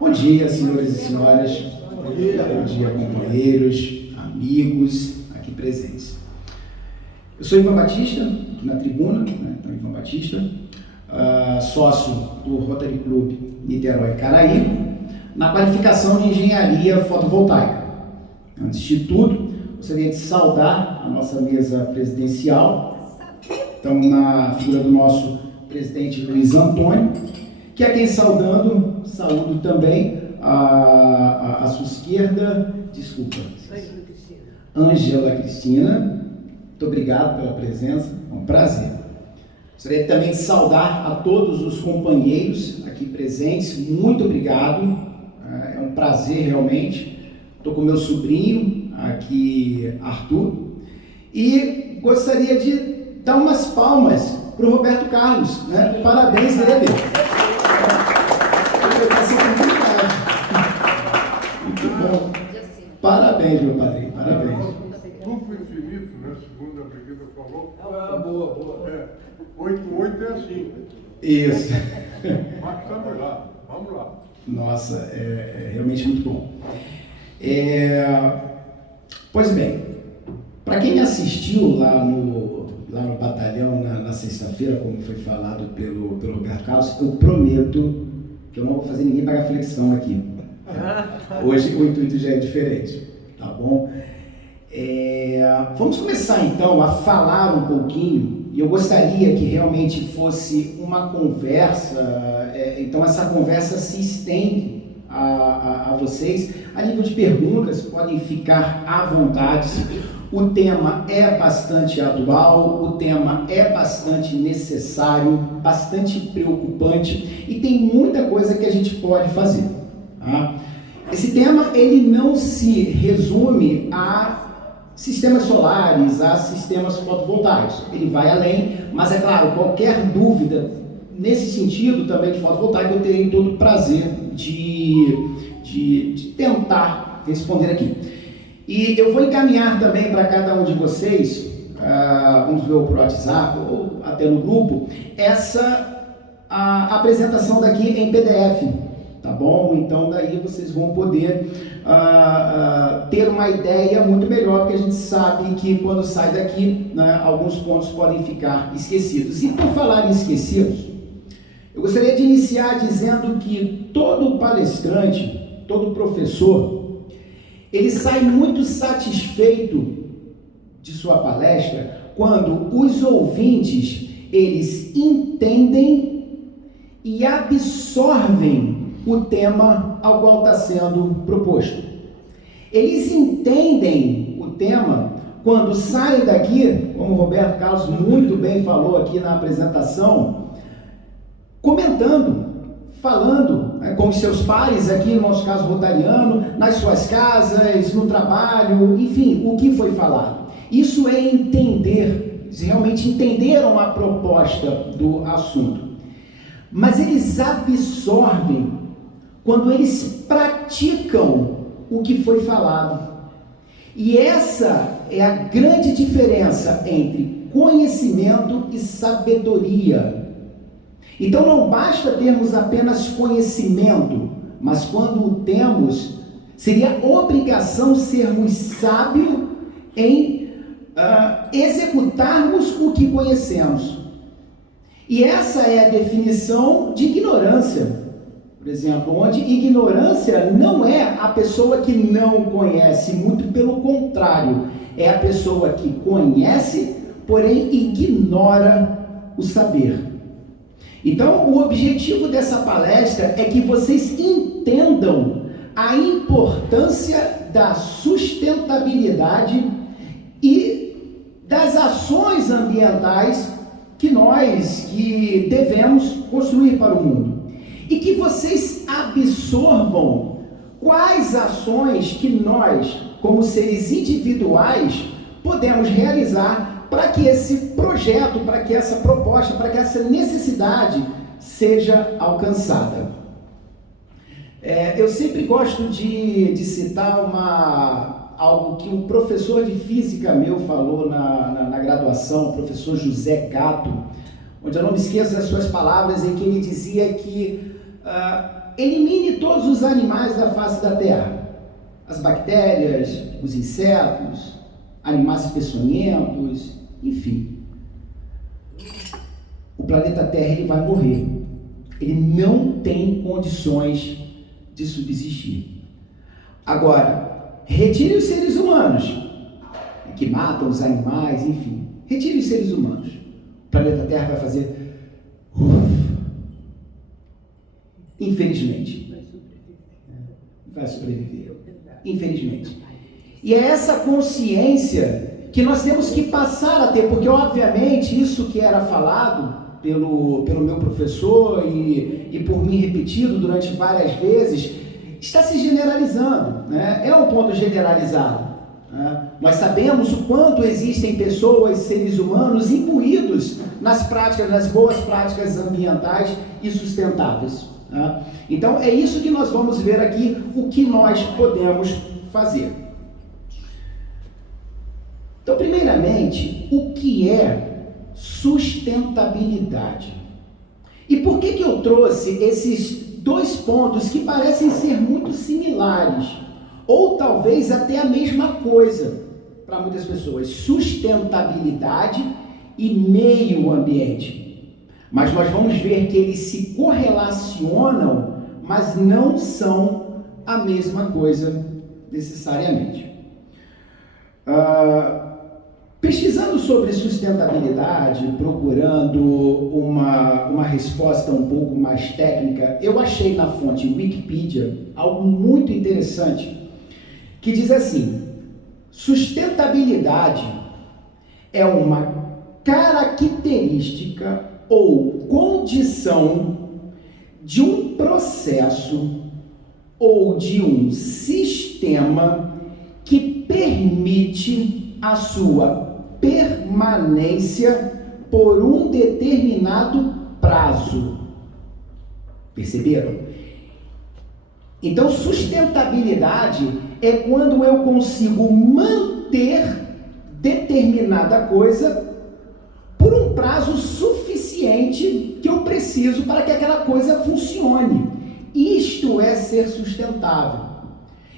Bom dia, senhores e senhoras. Bom dia, companheiros, amigos aqui presentes. Eu sou Ivan Batista, aqui na tribuna, então Ivan Batista, sócio do Rotary Club Niterói Caraíba, na qualificação de engenharia fotovoltaica. Antes de tudo, gostaria de saudar a nossa mesa presidencial. Estamos na figura do nosso presidente Luiz Antônio, que é quem saúdo também a sua esquerda, Ângela Cristina. Muito obrigado pela presença, é um prazer. Gostaria também de saudar a todos os companheiros aqui presentes, muito obrigado, é um prazer realmente. Estou com meu sobrinho aqui, Arthur, e gostaria de dar umas palmas para o Roberto Carlos, né? Parabéns a ele. Muito bom. Parabéns, meu padrinho, parabéns. Duplo infinito, né? Segundo a Brigida falou. Boa. 8 é assim. Isso. Mas estamos lá, vamos lá. Nossa, é realmente muito bom. Pois bem, para quem me assistiu lá no batalhão na sexta-feira, como foi falado pelo Roberto Carlos, eu prometo que eu não vou fazer ninguém pagar flexão aqui. Hoje o intuito já é diferente, tá bom? Vamos começar então a falar um pouquinho, e eu gostaria que realmente fosse uma conversa, então essa conversa se estende a vocês, a nível de perguntas, podem ficar à vontade. O tema é bastante atual, o tema é bastante necessário, bastante preocupante, e tem muita coisa que a gente pode fazer, tá? Esse tema, ele não se resume a sistemas solares, a sistemas fotovoltaicos, ele vai além, mas é claro, qualquer dúvida nesse sentido também de fotovoltaico, eu terei todo o prazer de tentar responder aqui. E eu vou encaminhar também para cada um de vocês, vamos ver por WhatsApp ou até no grupo, a apresentação daqui em PDF, tá bom? Então daí vocês vão poder ter uma ideia muito melhor, porque a gente sabe que quando sai daqui, né, alguns pontos podem ficar esquecidos. E por falar em esquecidos, eu gostaria de iniciar dizendo que todo palestrante, todo professor, ele sai muito satisfeito de sua palestra quando os ouvintes, eles entendem e absorvem o tema ao qual está sendo proposto. Eles entendem o tema quando saem daqui, como o Roberto Carlos muito bem falou aqui na apresentação, comentando, falando, né, com os seus pares, aqui no nosso caso rotariano, nas suas casas, no trabalho, enfim, o que foi falado. Isso é entender, eles realmente entenderam a proposta do assunto. Mas eles absorvem quando eles praticam o que foi falado. E essa é a grande diferença entre conhecimento e sabedoria. Então não basta termos apenas conhecimento, mas quando o temos, seria obrigação sermos sábios em executarmos o que conhecemos. E essa é a definição de ignorância, por exemplo, onde ignorância não é a pessoa que não conhece, muito pelo contrário, é a pessoa que conhece, porém ignora o saber. Então, o objetivo dessa palestra é que vocês entendam a importância da sustentabilidade e das ações ambientais que devemos construir para o mundo. E que vocês absorvam quais ações que nós, como seres individuais, podemos realizar para que esse projeto, para que essa proposta, para que essa necessidade seja alcançada. Eu sempre gosto de citar algo que um professor de física meu falou na graduação, o professor José Gatto, onde eu não me esqueço das suas palavras, em que ele dizia que elimine todos os animais da face da Terra, as bactérias, os insetos, animais peçonhentos, enfim. O planeta Terra ele vai morrer. Ele não tem condições de subsistir. Agora, retire os seres humanos, que matam os animais, enfim. Retire os seres humanos. O planeta Terra vai fazer... Infelizmente. Vai sobreviver. Infelizmente. E é essa consciência que nós temos que passar a ter, porque obviamente isso que era falado pelo meu professor e por mim repetido durante várias vezes, está se generalizando, né? É um ponto generalizado. Né? Nós sabemos o quanto existem pessoas, seres humanos imbuídos nas práticas, nas boas práticas ambientais e sustentáveis. Né? Então é isso que nós vamos ver aqui, o que nós podemos fazer. Então, primeiramente, o que é sustentabilidade? E por que eu trouxe esses dois pontos que parecem ser muito similares, ou talvez até a mesma coisa para muitas pessoas? Sustentabilidade e meio ambiente. Mas nós vamos ver que eles se correlacionam, mas não são a mesma coisa necessariamente. Pesquisando sobre sustentabilidade, procurando uma resposta um pouco mais técnica, eu achei na fonte Wikipedia algo muito interessante, que diz assim: sustentabilidade é uma característica ou condição de um processo ou de um sistema que permite a sua permanência por um determinado prazo. Perceberam? Então, sustentabilidade é quando eu consigo manter determinada coisa por um prazo suficiente que eu preciso para que aquela coisa funcione. Isto é ser sustentável.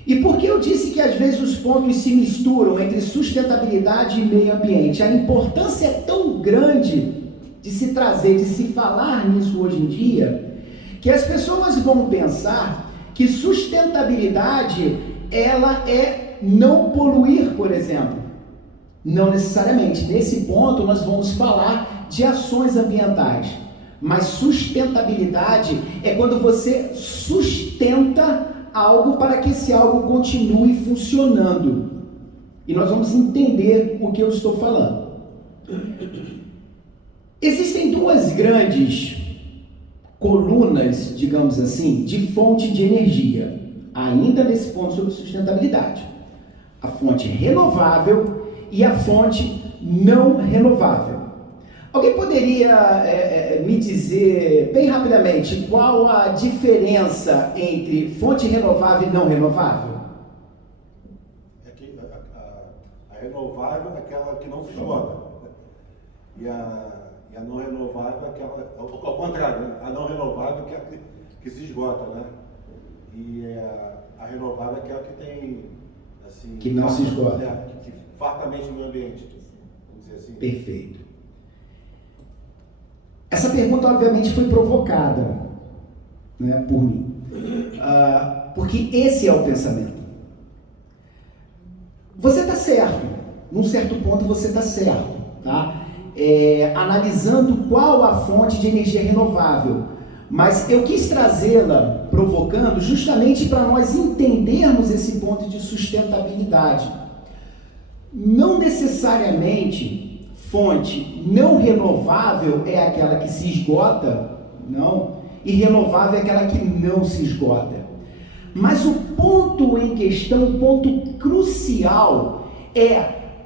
E por que eu disse que às vezes os pontos se misturam entre sustentabilidade e meio ambiente? A importância é tão grande de se trazer, de se falar nisso hoje em dia, que as pessoas vão pensar que sustentabilidade, ela é não poluir, por exemplo. Não necessariamente. Nesse ponto nós vamos falar de ações ambientais. Mas sustentabilidade é quando você sustenta algo para que esse algo continue funcionando. E nós vamos entender o que eu estou falando. Existem duas grandes colunas, digamos assim, de fonte de energia, ainda nesse ponto sobre sustentabilidade. A fonte renovável e a fonte não renovável. Alguém poderia me dizer, bem rapidamente, qual a diferença entre fonte renovável e não renovável? É que a renovável é aquela que não se esgota. E a não renovável é aquela, ao contrário, né? A não renovável é aquela que se esgota, né? E a renovável é aquela que tem, assim... Que não se esgota. Que fartamente no ambiente, vamos dizer assim. Perfeito. Essa pergunta, obviamente, foi provocada, né, por mim, porque esse é o pensamento. Você está certo, num certo ponto você está certo, tá? Analisando qual a fonte de energia renovável, mas eu quis trazê-la provocando justamente para nós entendermos esse ponto de sustentabilidade. Não necessariamente fonte não renovável é aquela que se esgota, não, e renovável é aquela que não se esgota. Mas o ponto em questão, o ponto crucial é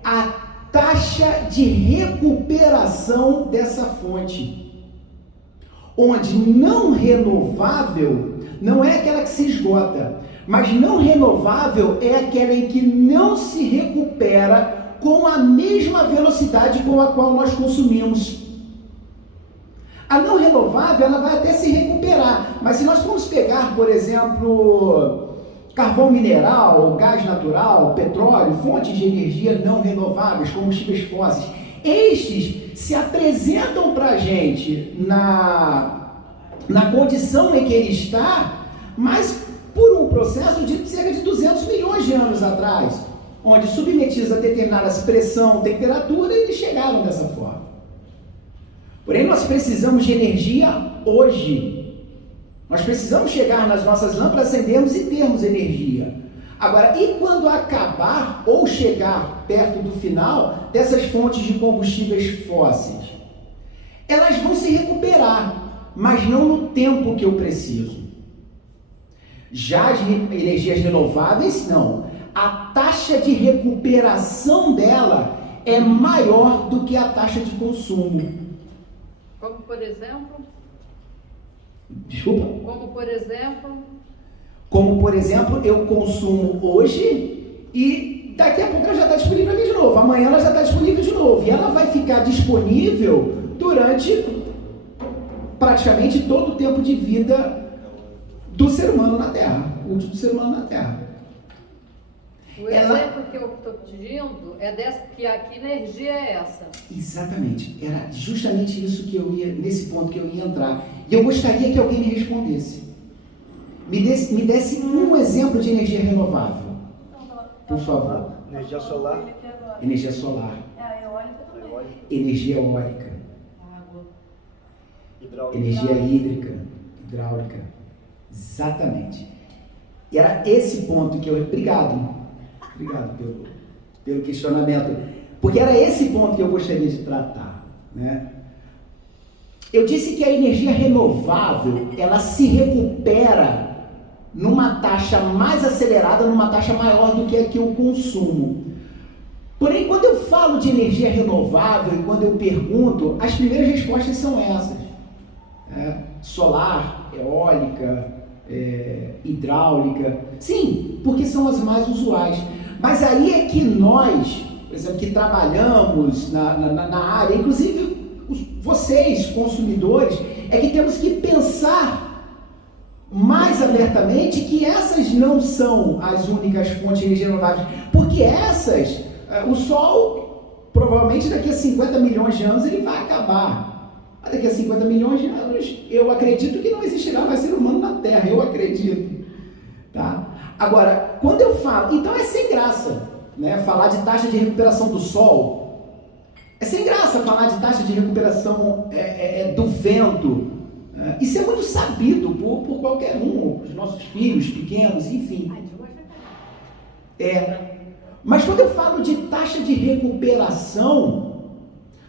a taxa de recuperação dessa fonte, onde não renovável não é aquela que se esgota, mas não renovável é aquela em que não se recupera com a mesma velocidade com a qual nós consumimos. A não renovável, ela vai até se recuperar, mas se nós formos pegar, por exemplo, carvão mineral, gás natural, petróleo, fontes de energia não renováveis, combustíveis fósseis, estes se apresentam para a gente na condição em que ele está, mas por um processo de cerca de 200 milhões de anos atrás, onde submetidos a determinadas pressão, temperatura, eles chegaram dessa forma. Porém, nós precisamos de energia hoje. Nós precisamos chegar nas nossas lâmpadas, acendermos e termos energia. Agora, e quando acabar ou chegar perto do final dessas fontes de combustíveis fósseis? Elas vão se recuperar, mas não no tempo que eu preciso. Já as energias renováveis, não. A taxa de recuperação dela é maior do que a taxa de consumo. Como por exemplo? Desculpa? Como por exemplo, eu consumo hoje e daqui a pouco ela já está disponível ali de novo. Amanhã ela já está disponível de novo. E ela vai ficar disponível durante praticamente todo o tempo de vida do ser humano na Terra. O último ser humano na Terra. O exemplo que eu estou pedindo é dessa, que aqui energia é essa. Exatamente. Era justamente isso que eu ia, nesse ponto que eu ia entrar. E eu gostaria que alguém me respondesse. Me desse um exemplo de energia renovável. Por favor. Energia solar. Energia solar. Eólica também. Energia eólica. Água. Hidráulica. Energia hídrica. Hidráulica. Exatamente. E era esse ponto que eu... Obrigado pelo questionamento. Porque era esse ponto que eu gostaria de tratar, né? Eu disse que a energia renovável, ela se recupera numa taxa mais acelerada, numa taxa maior do que a que eu consumo. Porém, quando eu falo de energia renovável e quando eu pergunto, as primeiras respostas são essas. Solar, eólica, hidráulica. Sim, porque são as mais usuais. Mas aí é que nós, por exemplo, que trabalhamos na área, inclusive vocês, consumidores, é que temos que pensar mais abertamente que essas não são as únicas fontes de energia renováveis, porque essas, o Sol, provavelmente daqui a 50 milhões de anos ele vai acabar. Mas daqui a 50 milhões de anos, eu acredito que não existirá mais ser humano na Terra, eu acredito. Tá? Agora, quando eu falo, então é sem graça, né, falar de taxa de recuperação do Sol, é sem graça falar de taxa de recuperação do vento, isso é muito sabido por qualquer um, os nossos filhos pequenos, enfim. Mas quando eu falo de taxa de recuperação,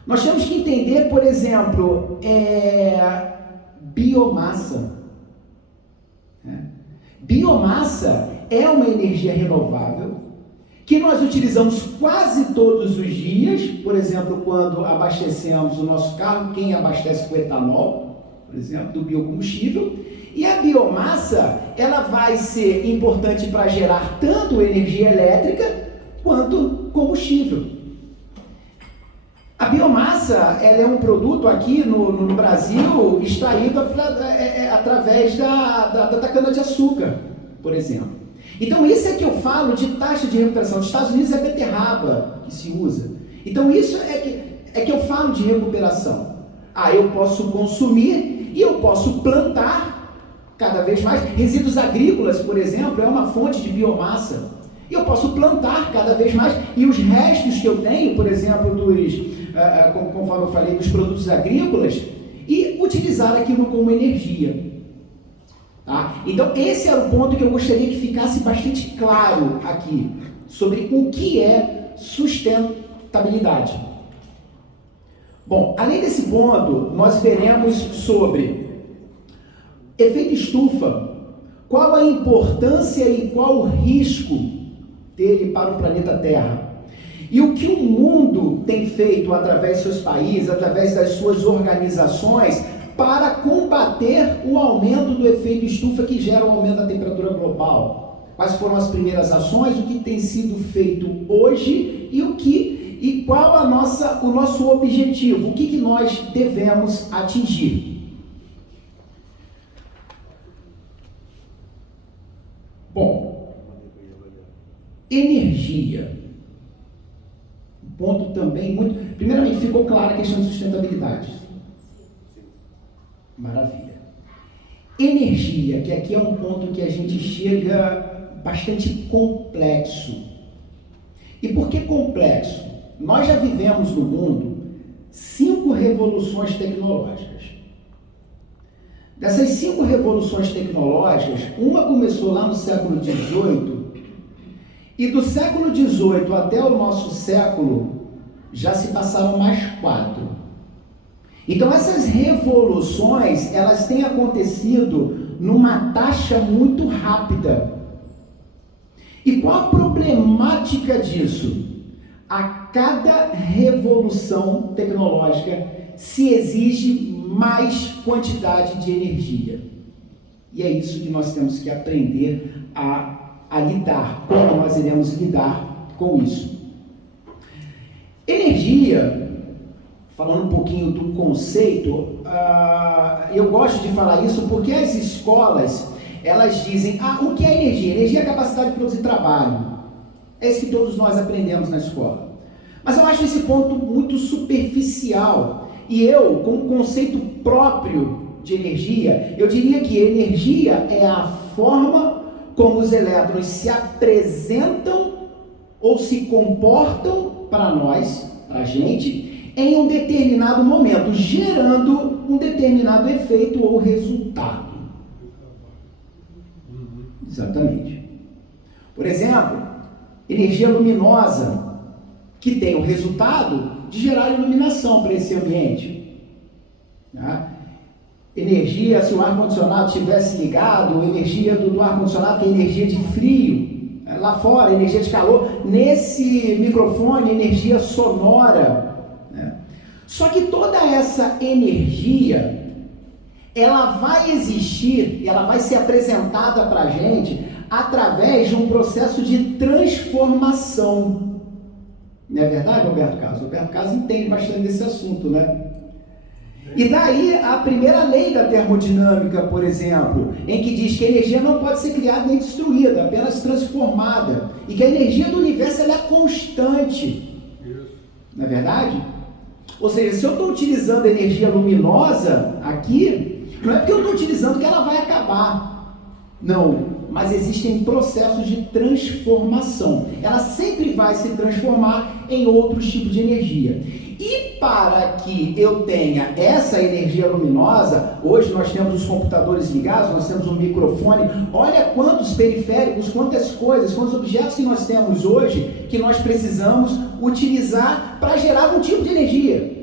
nós temos que entender, por exemplo, biomassa. Biomassa é uma energia renovável que nós utilizamos quase todos os dias, por exemplo, quando abastecemos o nosso carro, quem abastece com etanol, por exemplo, do biocombustível, e a biomassa, ela vai ser importante para gerar tanto energia elétrica quanto combustível. A biomassa, ela é um produto aqui no Brasil extraído através da cana-de-açúcar, por exemplo. Então, isso é que eu falo de taxa de recuperação. Nos Estados Unidos é beterraba que se usa. Então, isso é que eu falo de recuperação. Eu posso consumir e eu posso plantar cada vez mais. Resíduos agrícolas, por exemplo, é uma fonte de biomassa. E eu posso plantar cada vez mais. E os restos que eu tenho, por exemplo, conforme eu falei, dos produtos agrícolas, e utilizar aquilo como energia. Tá? Então, esse era o ponto que eu gostaria que ficasse bastante claro aqui, sobre o que é sustentabilidade. Bom, além desse ponto, nós veremos sobre efeito estufa, qual a importância e qual o risco dele para o planeta Terra. E o que o mundo tem feito através de seus países, através das suas organizações, para combater o aumento do efeito estufa que gera o aumento da temperatura global. Quais foram as primeiras ações, o que tem sido feito hoje e E qual o nosso objetivo? O que nós devemos atingir? Bom, energia. Um ponto também muito... Primeiramente, ficou clara a questão de sustentabilidade. Maravilha. Energia, que aqui é um ponto que a gente chega bastante complexo. E por que complexo? Nós já vivemos no mundo 5 revoluções tecnológicas. Dessas 5 revoluções tecnológicas, uma começou lá no século XVIII, e do século XVIII até o nosso século, já se passaram mais 4. Então essas revoluções, elas têm acontecido numa taxa muito rápida. E qual a problemática disso? A cada revolução tecnológica se exige mais quantidade de energia. E é isso que nós temos que aprender a lidar, como nós iremos lidar com isso. Energia... Falando um pouquinho do conceito, eu gosto de falar isso porque as escolas, elas dizem, o que é energia? Energia é a capacidade de produzir trabalho. É isso que todos nós aprendemos na escola. Mas eu acho esse ponto muito superficial. E eu, com um conceito próprio de energia, eu diria que energia é a forma como os elétrons se apresentam ou se comportam para nós, para a gente, em um determinado momento, gerando um determinado efeito ou resultado. Exatamente. Por exemplo, energia luminosa, que tem o resultado de gerar iluminação para esse ambiente. Tá? Energia, se o ar-condicionado estivesse ligado, energia do ar-condicionado, que é energia de frio. Lá fora, energia de calor. Nesse microfone, energia sonora. Só que toda essa energia, ela vai existir, ela vai ser apresentada para a gente através de um processo de transformação. Não é verdade, Roberto Carlos? Roberto Carlos entende bastante desse assunto, né? E daí a primeira lei da termodinâmica, por exemplo, em que diz que a energia não pode ser criada nem destruída, apenas transformada. E que a energia do universo ela é constante. Não é verdade? Ou seja, se eu estou utilizando energia luminosa aqui, não é porque eu estou utilizando que ela vai acabar. Não, mas existem processos de transformação. Ela sempre vai se transformar em outros tipos de energia. E para que eu tenha essa energia luminosa, hoje nós temos os computadores ligados, nós temos um microfone, olha quantos periféricos, quantas coisas, quantos objetos que nós temos hoje que nós precisamos utilizar para gerar um tipo de energia.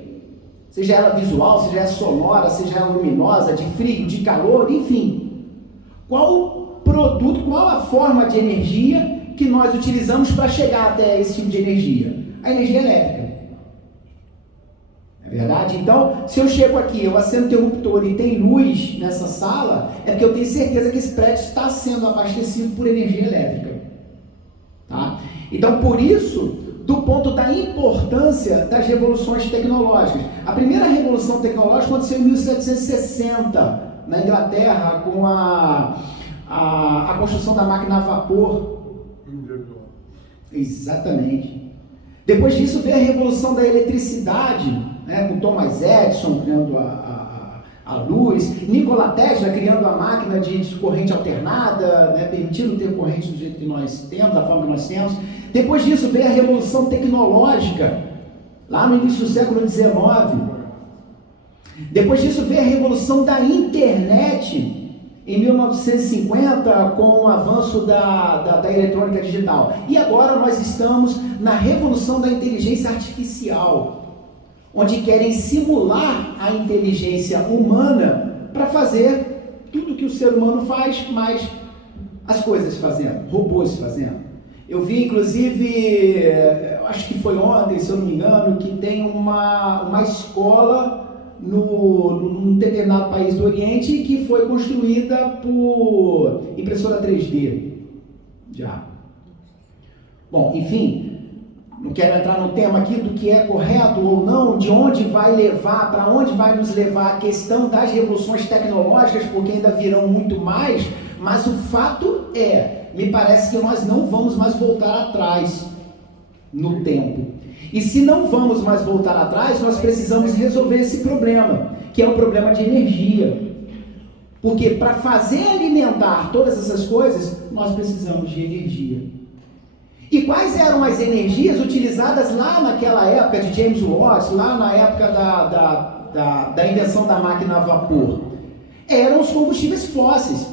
Seja ela visual, seja ela sonora, seja ela luminosa, de frio, de calor, enfim. Qual o produto, qual a forma de energia que nós utilizamos para chegar até esse tipo de energia? A energia elétrica. É verdade? Então, se eu chego aqui, eu acendo o interruptor e tem luz nessa sala, é porque eu tenho certeza que esse prédio está sendo abastecido por energia elétrica. Tá? Então, por isso, do ponto da importância das revoluções tecnológicas. A primeira revolução tecnológica aconteceu em 1760, na Inglaterra, com a construção da máquina a vapor. Exatamente. Depois disso veio a revolução da eletricidade, né, com Thomas Edison criando a luz, Nikola Tesla criando a máquina de corrente alternada, né, permitindo ter corrente do jeito que nós temos, da forma que nós temos. Depois disso veio a revolução tecnológica, lá no início do século XIX. Depois disso veio a revolução da internet, em 1950, com o avanço da eletrônica digital. E agora nós estamos na revolução da inteligência artificial, onde querem simular a inteligência humana para fazer tudo que o ser humano faz, mas as coisas fazendo, robôs fazendo. Eu vi, inclusive, acho que foi ontem, se eu não me engano, que tem uma escola num determinado país do Oriente que foi construída por impressora 3D. Já. Bom, enfim, não quero entrar no tema aqui do que é correto ou não, de onde vai levar, para onde vai nos levar a questão das revoluções tecnológicas, porque ainda virão muito mais, mas o fato me parece que nós não vamos mais voltar atrás no tempo. E se não vamos mais voltar atrás, nós precisamos resolver esse problema, que é o problema de energia. Porque para fazer alimentar todas essas coisas, nós precisamos de energia. E quais eram as energias utilizadas lá naquela época de James Watt, lá na época da invenção da máquina a vapor? Eram os combustíveis fósseis.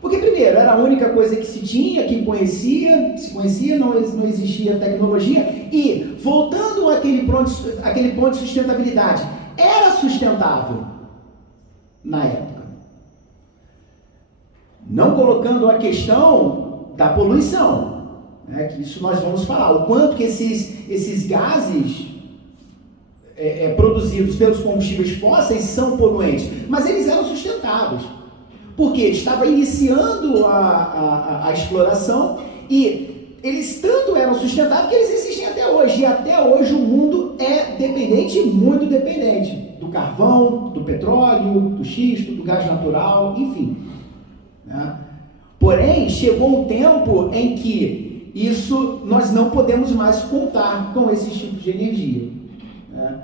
Porque, primeiro, era a única coisa que se tinha, que se conhecia, não existia tecnologia. E, voltando àquele ponto de sustentabilidade, era sustentável na época. Não colocando a questão da poluição, né, que isso nós vamos falar, o quanto que esses gases produzidos pelos combustíveis fósseis são poluentes, mas eles eram sustentáveis, porque estava iniciando a exploração e eles tanto eram sustentáveis que eles existem até hoje, e até hoje o mundo é dependente, muito dependente, do carvão, do petróleo, do xisto, do gás natural, enfim. Né? Porém, chegou um tempo em que nós não podemos mais contar com esses tipos de energia. Né?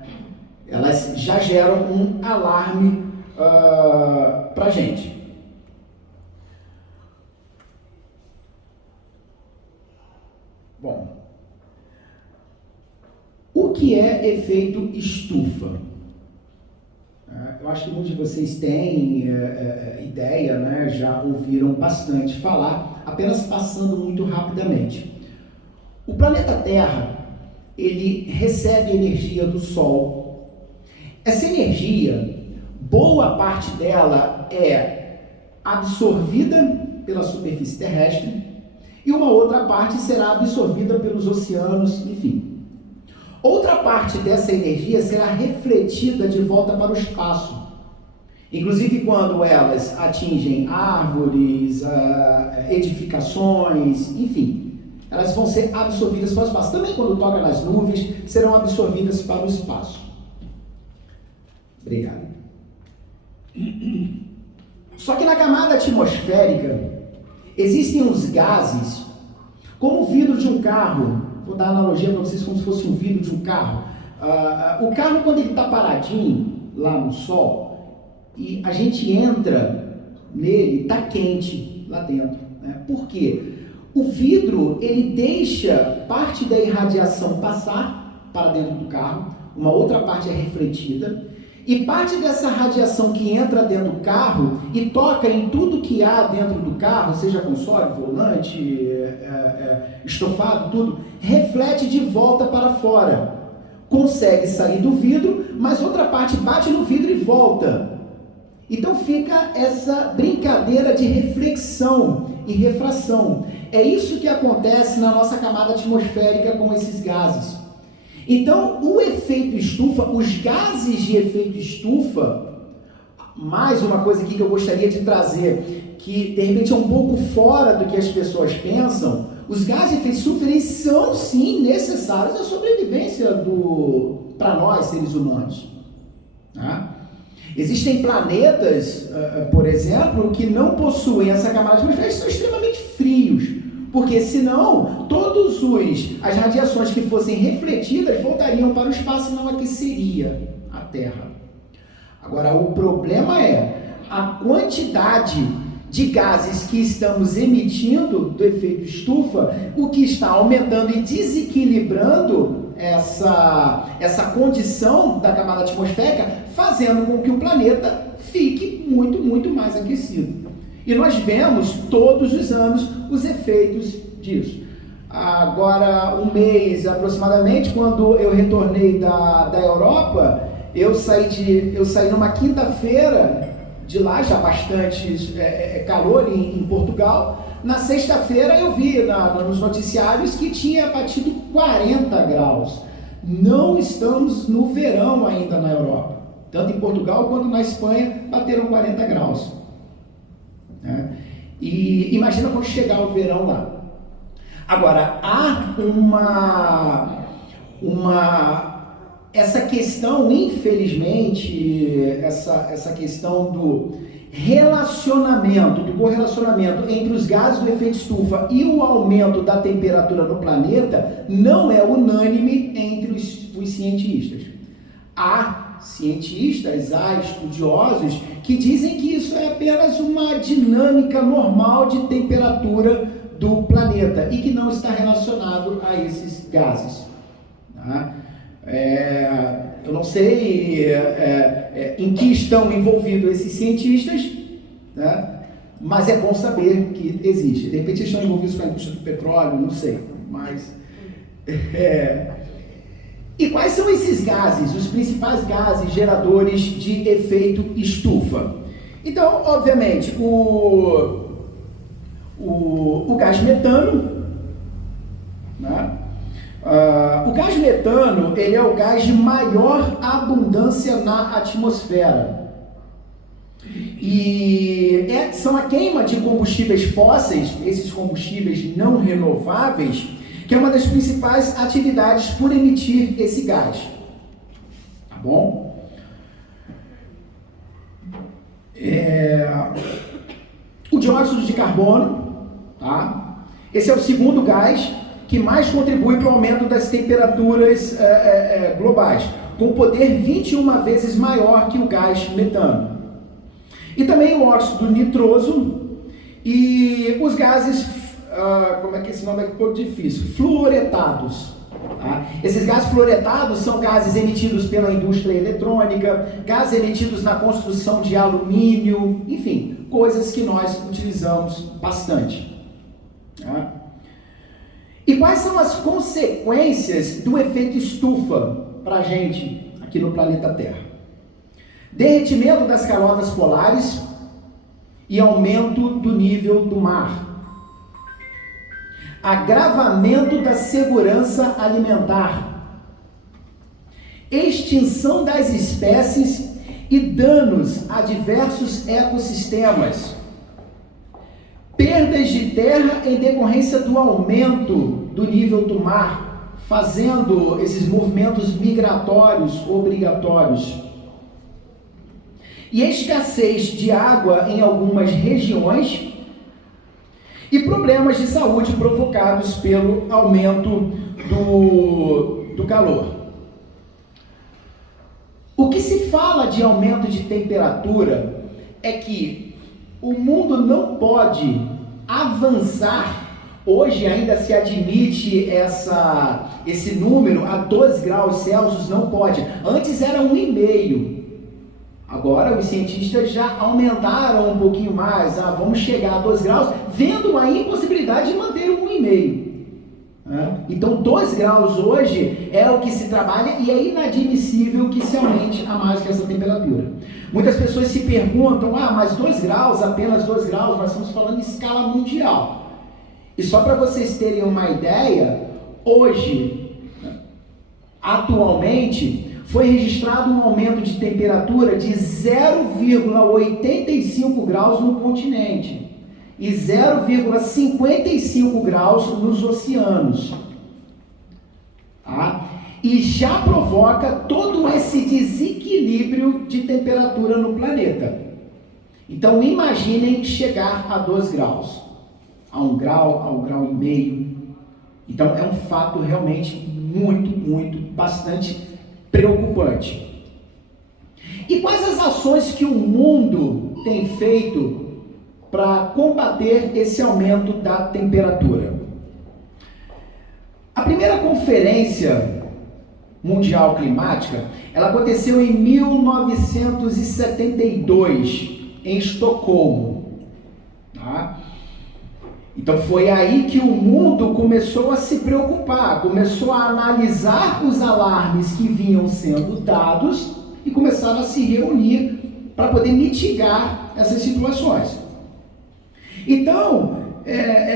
Elas já geram um alarme para a gente. Bom, o que é efeito estufa? Eu acho que muitos de vocês têm ideia, né? Já ouviram bastante falar, apenas passando muito rapidamente. O planeta Terra, ele recebe energia do Sol. Essa energia, boa parte dela é absorvida pela superfície terrestre e uma outra parte será absorvida pelos oceanos, enfim. Outra parte dessa energia será refletida de volta para o espaço. Inclusive quando elas atingem árvores, edificações, enfim, elas vão ser absorvidas para o espaço. Também quando toca nas nuvens, serão absorvidas para o espaço. Obrigado. Só que na camada atmosférica existem uns gases, como o vidro de um carro. Vou dar uma analogia para vocês como se fosse um vidro de um carro. O carro, quando ele está paradinho lá no sol, e a gente entra nele, está quente lá dentro. Né? Por quê? O vidro, ele deixa parte da irradiação passar para dentro do carro, uma outra parte é refletida, e parte dessa radiação que entra dentro do carro e toca em tudo que há dentro do carro, seja console, volante, estofado, tudo, reflete de volta para fora. Consegue sair do vidro, mas outra parte bate no vidro e volta. Então fica essa brincadeira de reflexão e refração. É isso que acontece na nossa camada atmosférica com esses gases. Então, o efeito estufa, os gases de efeito estufa, mais uma coisa aqui que eu gostaria de trazer, que de repente é um pouco fora do que as pessoas pensam, os gases de efeito estufa, eles são sim necessários à sobrevivência para nós, seres humanos. Tá? Existem planetas, por exemplo, que não possuem essa camada atmosférica, são extremamente frios. Porque senão, as radiações que fossem refletidas voltariam para o espaço e não aqueceria a Terra. Agora, o problema é a quantidade de gases que estamos emitindo do efeito estufa, o que está aumentando e desequilibrando essa condição da camada atmosférica, fazendo com que o planeta fique muito, muito mais aquecido. E nós vemos todos os anos os efeitos disso. Agora, um mês aproximadamente, quando eu retornei da Europa, eu saí numa quinta-feira de lá, já bastante calor em Portugal. Na sexta-feira eu vi nos noticiários que tinha batido 40 graus. Não estamos no verão ainda na Europa. Tanto em Portugal quanto na Espanha bateram 40 graus. Né? E imagina quando chegar o verão lá. Agora, há essa questão, infelizmente, essa questão do relacionamento, do correlacionamento entre os gases do efeito estufa e o aumento da temperatura no planeta não é unânime entre os cientistas. Há cientistas, há estudiosos que dizem que isso é apenas uma dinâmica normal de temperatura do planeta e que não está relacionado a esses gases. Tá? Eu não sei em que estão envolvidos esses cientistas, né? Mas é bom saber que existe. De repente eles estão envolvidos com a indústria do petróleo, não sei. Mas, E quais são esses gases, os principais gases geradores de efeito estufa? Então, obviamente, o gás metano, né? O gás metano, ele é o gás de maior abundância na atmosfera. E são a queima de combustíveis fósseis, esses combustíveis não renováveis, que é uma das principais atividades por emitir esse gás. Tá bom? O dióxido de carbono, tá? Esse é o segundo gás que mais contribui para o aumento das temperaturas globais, com poder 21 vezes maior que o gás metano. E também o óxido nitroso e os gases, como é que esse nome é um pouco difícil, fluoretados. Tá? Esses gases fluoretados são gases emitidos pela indústria eletrônica, gases emitidos na construção de alumínio, enfim, coisas que nós utilizamos bastante. Tá? E quais são as consequências do efeito estufa para a gente aqui no planeta Terra? Derretimento das calotas polares e aumento do nível do mar. Agravamento da segurança alimentar. Extinção das espécies e danos a diversos ecossistemas. Perdas de terra em decorrência do aumento do nível do mar, fazendo esses movimentos migratórios obrigatórios. E escassez de água em algumas regiões e problemas de saúde provocados pelo aumento do calor. O que se fala de aumento de temperatura é que o mundo não pode avançar. Hoje ainda se admite esse número a 12 graus Celsius, não pode. Antes era 1,5. Agora os cientistas já aumentaram um pouquinho mais. Vamos chegar a 12 graus, vendo a impossibilidade de manter 1,5. Então 12 graus hoje é o que se trabalha e é inadmissível que se aumente a mais que essa temperatura. Muitas pessoas se perguntam, mas 2 graus, apenas 2 graus, nós estamos falando em escala mundial. E só para vocês terem uma ideia, hoje, atualmente, foi registrado um aumento de temperatura de 0,85 graus no continente e 0,55 graus nos oceanos. Tá? E já provoca todo esse desequilíbrio de temperatura no planeta. Então imaginem chegar a 2 graus, a 1 grau, a 1,5 grau. Então é um fato realmente bastante preocupante. E quais as ações que o mundo tem feito para combater esse aumento da temperatura? A primeira conferência mundial climática, ela aconteceu em 1972 em Estocolmo, tá? Então foi aí que o mundo começou a se preocupar, começou a analisar os alarmes que vinham sendo dados e começaram a se reunir para poder mitigar essas situações. Então,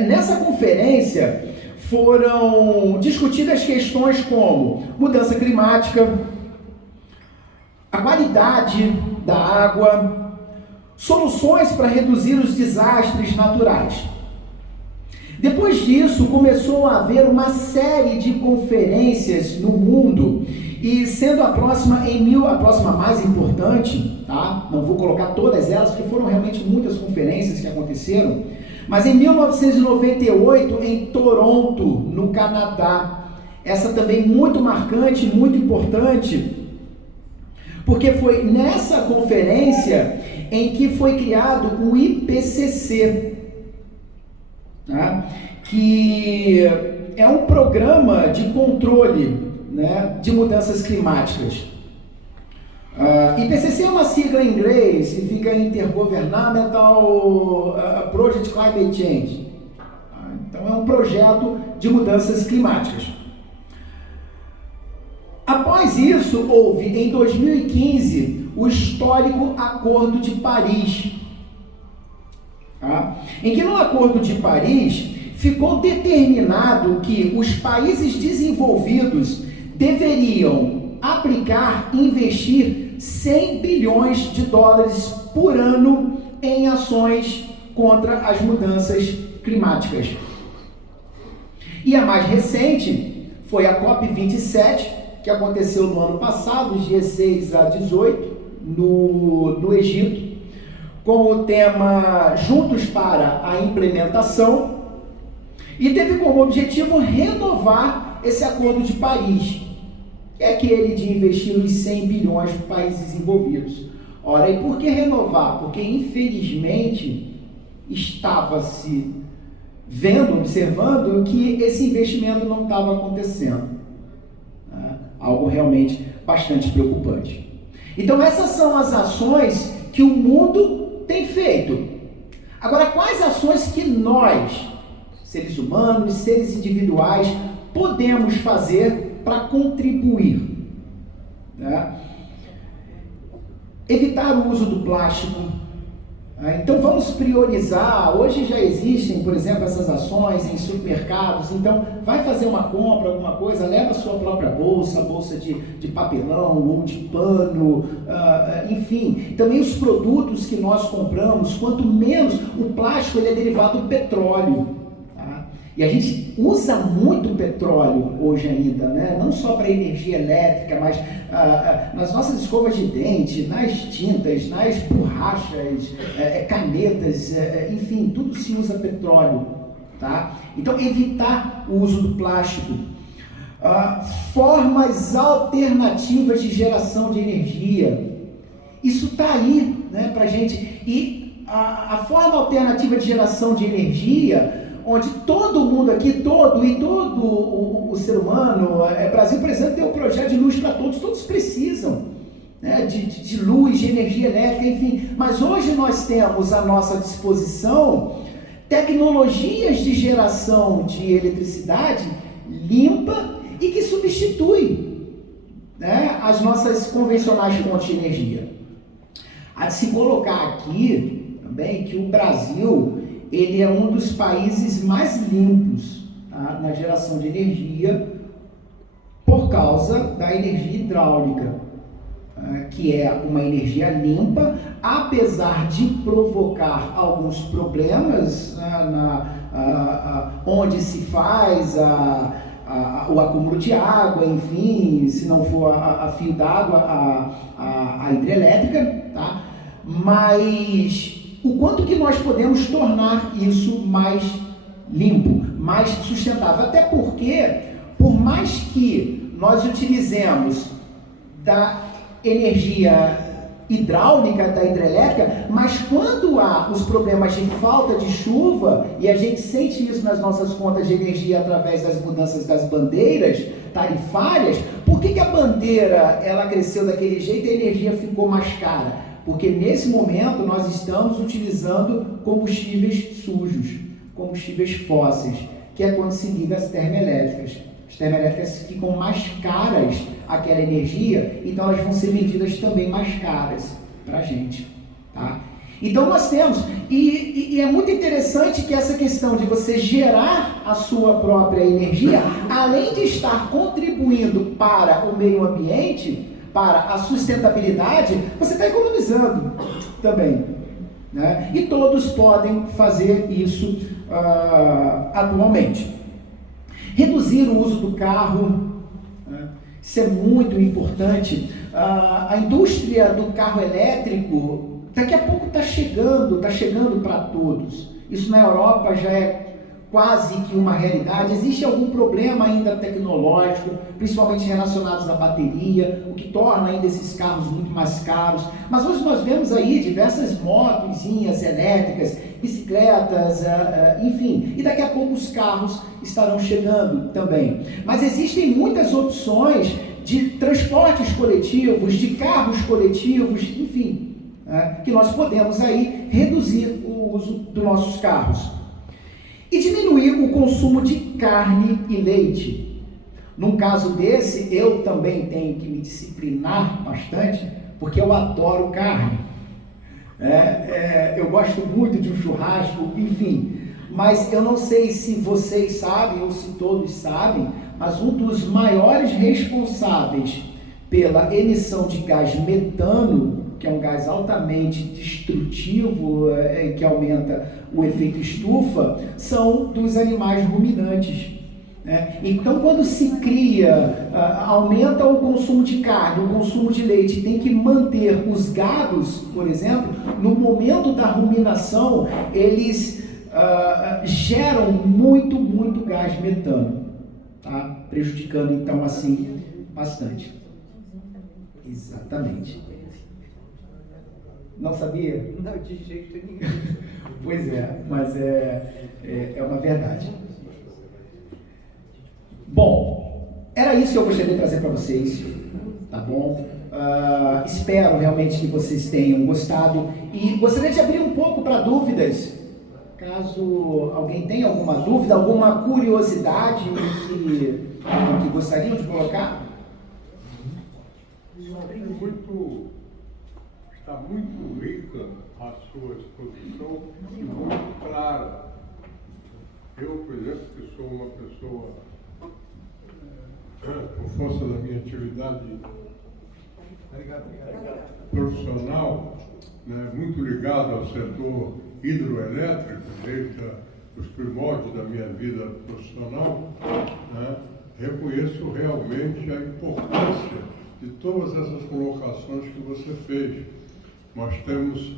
nessa conferência foram discutidas questões como mudança climática, a qualidade da água, soluções para reduzir os desastres naturais, Depois disso, começou a haver uma série de conferências no mundo, e sendo a próxima mais importante, tá? Não vou colocar todas elas, porque foram realmente muitas conferências que aconteceram, mas em 1998, em Toronto, no Canadá, essa também muito marcante, muito importante, porque foi nessa conferência em que foi criado o IPCC, tá? Que é um programa de controle, né, de mudanças climáticas. IPCC é uma sigla em inglês, significa Intergovernmental Project Climate Change. Então é um projeto de mudanças climáticas. Após isso, houve em 2015 o histórico Acordo de Paris, tá? Em que no Acordo de Paris ficou determinado que os países desenvolvidos deveriam aplicar, investir 100 bilhões de dólares por ano em ações contra as mudanças climáticas. E a mais recente foi a COP27, que aconteceu no ano passado, dos dias 6 a 18, no Egito, com o tema Juntos para a Implementação, e teve como objetivo renovar esse Acordo de Paris, que é aquele de investir os 100 bilhões para países desenvolvidos. Ora, e por que renovar? Porque, infelizmente, estava-se observando que esse investimento não estava acontecendo. Algo realmente bastante preocupante. Então, essas são as ações que o mundo tem feito. Agora, quais ações que nós, seres humanos, seres individuais, podemos fazer para contribuir? Né? Evitar o uso do plástico. Então vamos priorizar. Hoje já existem, por exemplo, essas ações em supermercados. Então vai fazer uma compra, alguma coisa, leva a sua própria bolsa de papelão ou de pano, enfim. Também os produtos que nós compramos, quanto menos, o plástico ele é derivado do petróleo. E a gente usa muito petróleo hoje ainda, né? Não só para energia elétrica, mas nas nossas escovas de dente, nas tintas, nas borrachas, canetas, enfim, tudo se usa petróleo, tá? Então, evitar o uso do plástico. Formas alternativas de geração de energia. Isso está aí, né, para a gente. E a forma alternativa de geração de energia, onde todo mundo aqui, todo o ser humano, Brasil, por exemplo, tem um projeto de luz para todos, todos precisam, né, de luz, de energia elétrica, enfim. Mas hoje nós temos à nossa disposição tecnologias de geração de eletricidade limpa e que substitui, né, as nossas convencionais fontes de energia. Há de se colocar aqui também que o Brasil, ele é um dos países mais limpos, tá, na geração de energia, por causa da energia hidráulica, que é uma energia limpa, apesar de provocar alguns problemas, onde se faz o acúmulo de água, enfim, se não for a fio d'água, a hidrelétrica, tá? Mas o quanto que nós podemos tornar isso mais limpo, mais sustentável. Até porque, por mais que nós utilizemos da energia hidráulica, da hidrelétrica, mas quando há os problemas de falta de chuva, e a gente sente isso nas nossas contas de energia através das mudanças das bandeiras tarifárias, por que a bandeira ela cresceu daquele jeito e a energia ficou mais cara? Porque nesse momento nós estamos utilizando combustíveis sujos, combustíveis fósseis, que é quando se liga as termoelétricas. As termoelétricas ficam mais caras, aquela energia, então elas vão ser vendidas também mais caras para a gente, tá? Então nós temos, e é muito interessante que essa questão de você gerar a sua própria energia, além de estar contribuindo para o meio ambiente, para a sustentabilidade, você está economizando também, né? E todos podem fazer isso atualmente. Reduzir o uso do carro, né? Isso é muito importante. A indústria do carro elétrico daqui a pouco está chegando para todos. Isso na Europa já é quase que uma realidade. Existe algum problema ainda tecnológico, principalmente relacionados à bateria, o que torna ainda esses carros muito mais caros. Mas hoje nós vemos aí diversas motozinhas elétricas, bicicletas, enfim. E daqui a pouco os carros estarão chegando também. Mas existem muitas opções de transportes coletivos, de carros coletivos, enfim, que nós podemos aí reduzir o uso dos nossos carros. E diminuir o consumo de carne e leite. Num caso desse, eu também tenho que me disciplinar bastante, porque eu adoro carne. Eu gosto muito de um churrasco, enfim. Mas eu não sei se vocês sabem ou se todos sabem, mas um dos maiores responsáveis pela emissão de gás metano, que é um gás altamente destrutivo, que aumenta o efeito estufa, são dos animais ruminantes. Então, quando se cria, aumenta o consumo de carne, o consumo de leite, tem que manter os gados, por exemplo, no momento da ruminação, eles geram muito gás metano, tá? Prejudicando, então, assim, bastante. Exatamente. Não sabia? Não, de jeito nenhum. Pois é, mas é uma verdade. Bom, era isso que eu gostaria de trazer para vocês, tá bom? Espero realmente que vocês tenham gostado e gostaria de abrir um pouco para dúvidas. Caso alguém tenha alguma dúvida, alguma curiosidade que gostariam de colocar? Está muito rica a sua exposição e muito clara. Eu, por exemplo, que sou uma pessoa, por força da minha atividade profissional, né, muito ligado ao setor hidroelétrico, desde os primórdios da minha vida profissional, né, reconheço realmente a importância de todas essas colocações que você fez. Nós temos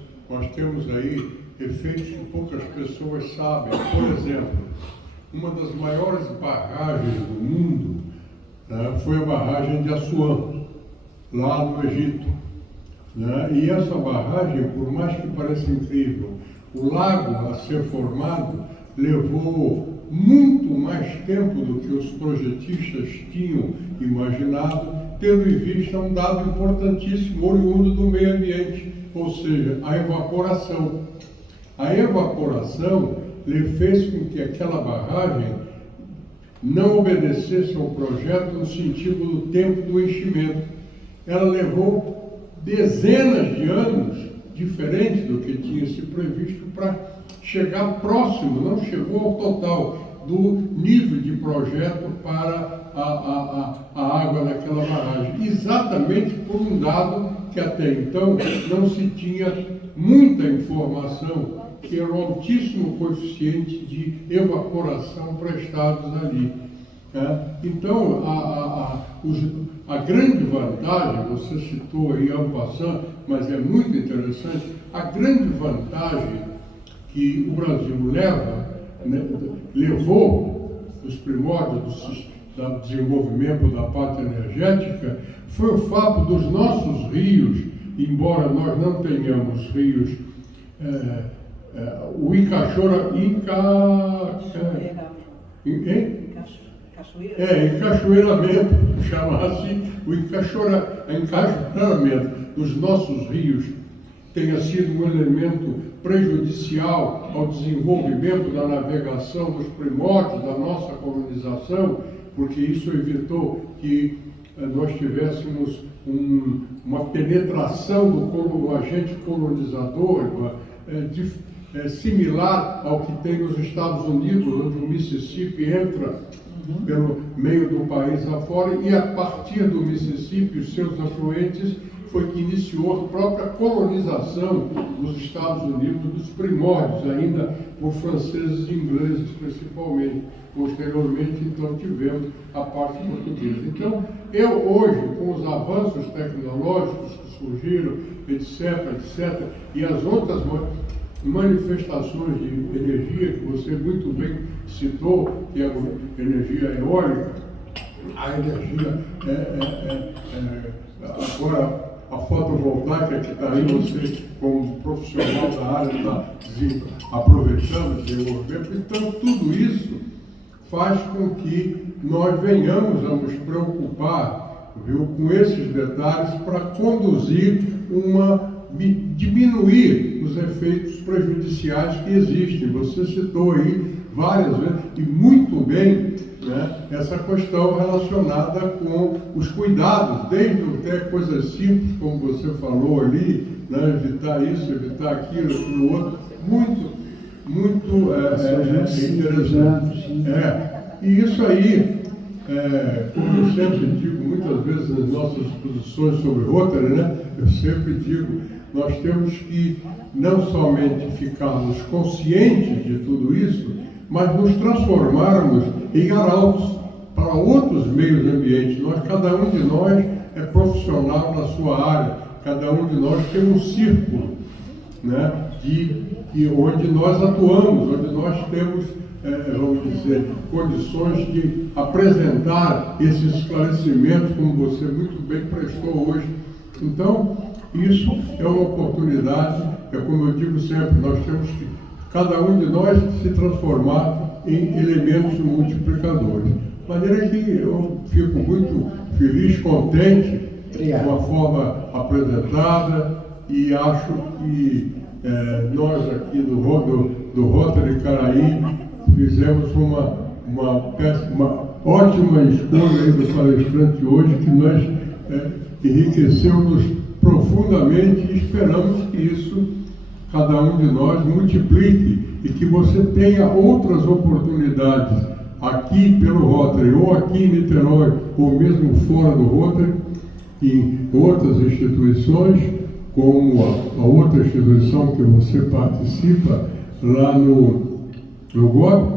aí efeitos que poucas pessoas sabem. Por exemplo, uma das maiores barragens do mundo, né, foi a barragem de Assuã, lá no Egito. Né? E essa barragem, por mais que pareça incrível, o lago a ser formado levou muito mais tempo do que os projetistas tinham imaginado, tendo em vista um dado importantíssimo oriundo do meio ambiente, ou seja, a evaporação. A evaporação fez com que aquela barragem não obedecesse ao projeto no sentido do tempo do enchimento. Ela levou dezenas de anos, diferente do que tinha se previsto, para chegar próximo, não chegou ao total, do nível de projeto para a água daquela barragem. Exatamente por um dado que até então não se tinha muita informação, que era o altíssimo coeficiente de evaporação prestados ali. Então, a grande vantagem, você citou aí en passant, mas é muito interessante, a grande vantagem que o Brasil levou nos primórdios do desenvolvimento da parte energética foi o fato dos nossos rios, embora nós não tenhamos rios, o encachoeiramento, chama-se o encaixoramento dos nossos rios tenha sido um elemento prejudicial ao desenvolvimento da navegação dos primórdios da nossa colonização, porque isso evitou que nós tivéssemos uma penetração do agente colonizador similar ao que tem nos Estados Unidos, onde o Mississippi entra pelo meio do país afora e a partir do Mississippi, os seus afluentes foi que iniciou a própria colonização dos Estados Unidos, dos primórdios, ainda por franceses e ingleses principalmente. Posteriormente, então, tivemos a parte portuguesa. Então, eu hoje, com os avanços tecnológicos que surgiram, etc., e as outras manifestações de energia que você muito bem citou, que é a energia eólica, a energia agora a fotovoltaica que está aí, você como profissional da área está aproveitando, desenvolvendo. Então tudo isso faz com que nós venhamos a nos preocupar, viu, com esses detalhes para conduzir diminuir os efeitos prejudiciais que existem. Você citou aí várias vezes, e muito bem, né, essa questão relacionada com os cuidados, desde até coisas simples, como você falou ali, né, evitar isso, evitar aquilo outro, muito interessante. E isso aí, como eu sempre digo, muitas vezes nas nossas exposições sobre Rotary, né, eu sempre digo, nós temos que não somente ficarmos conscientes de tudo isso, mas nos transformarmos em arautos para outros meios ambientes. Cada um de nós é profissional na sua área, cada um de nós tem um círculo, né, onde nós atuamos, onde nós temos, vamos dizer, condições de apresentar esses esclarecimentos, como você muito bem prestou hoje. Então, isso é uma oportunidade, como eu digo sempre, nós temos que, cada um de nós, se transformar em elementos multiplicadores. De maneira que eu fico muito feliz, contente com a forma apresentada, e acho que nós aqui do Rotary Caraí fizemos uma ótima escolha aí do palestrante hoje, que nós enriquecemos profundamente, e esperamos que isso, cada um de nós, multiplique e que você tenha outras oportunidades aqui pelo Rotary, ou aqui em Niterói, ou mesmo fora do Rotary, em outras instituições, como a outra instituição que você participa, lá no GOB,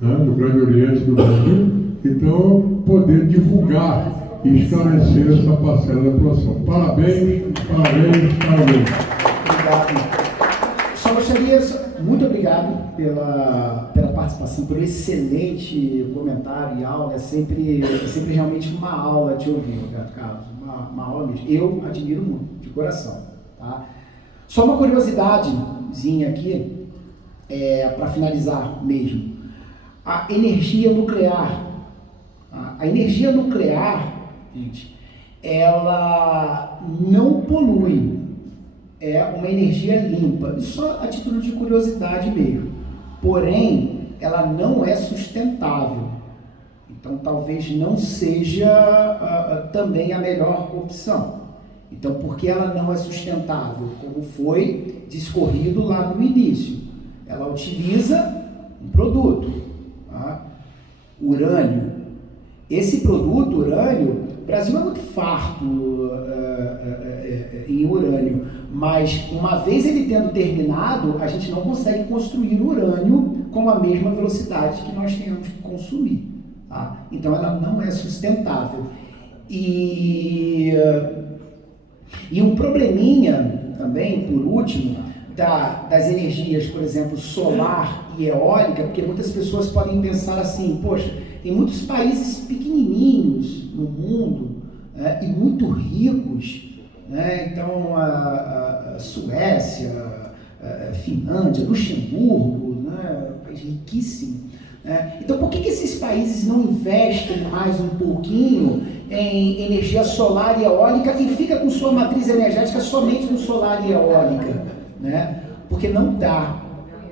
né, no Grande Oriente do Brasil. Então, poder divulgar e esclarecer essa parcela da população. Parabéns. Obrigado. Só gostaria, muito obrigado pela participação, pelo excelente comentário e aula. É sempre realmente uma aula te ouvir, Roberto Carlos, uma aula mesmo. Eu admiro muito, de coração. Tá? Só uma curiosidadezinha aqui, para finalizar mesmo. A energia nuclear. A energia nuclear, gente, ela não polui. É uma energia limpa, só a título de curiosidade mesmo. Porém, ela não é sustentável. Então, talvez não seja também a melhor opção. Então, por que ela não é sustentável? Como foi discorrido lá no início. Ela utiliza um produto, tá? Urânio. Esse produto, urânio, o Brasil é muito farto em urânio, mas uma vez ele tendo terminado, a gente não consegue construir urânio com a mesma velocidade que nós temos que consumir. Tá? Então ela não é sustentável. E um probleminha também, por último, das energias, por exemplo, solar e eólica, porque muitas pessoas podem pensar assim, poxa, em muitos países pequenininhos no mundo e muito ricos, né? Então a Suécia, a Finlândia, Luxemburgo, né? Um país riquíssimo. Então por que esses países não investem mais um pouquinho em energia solar e eólica e fica com sua matriz energética somente no solar e eólica? Né? Porque não dá,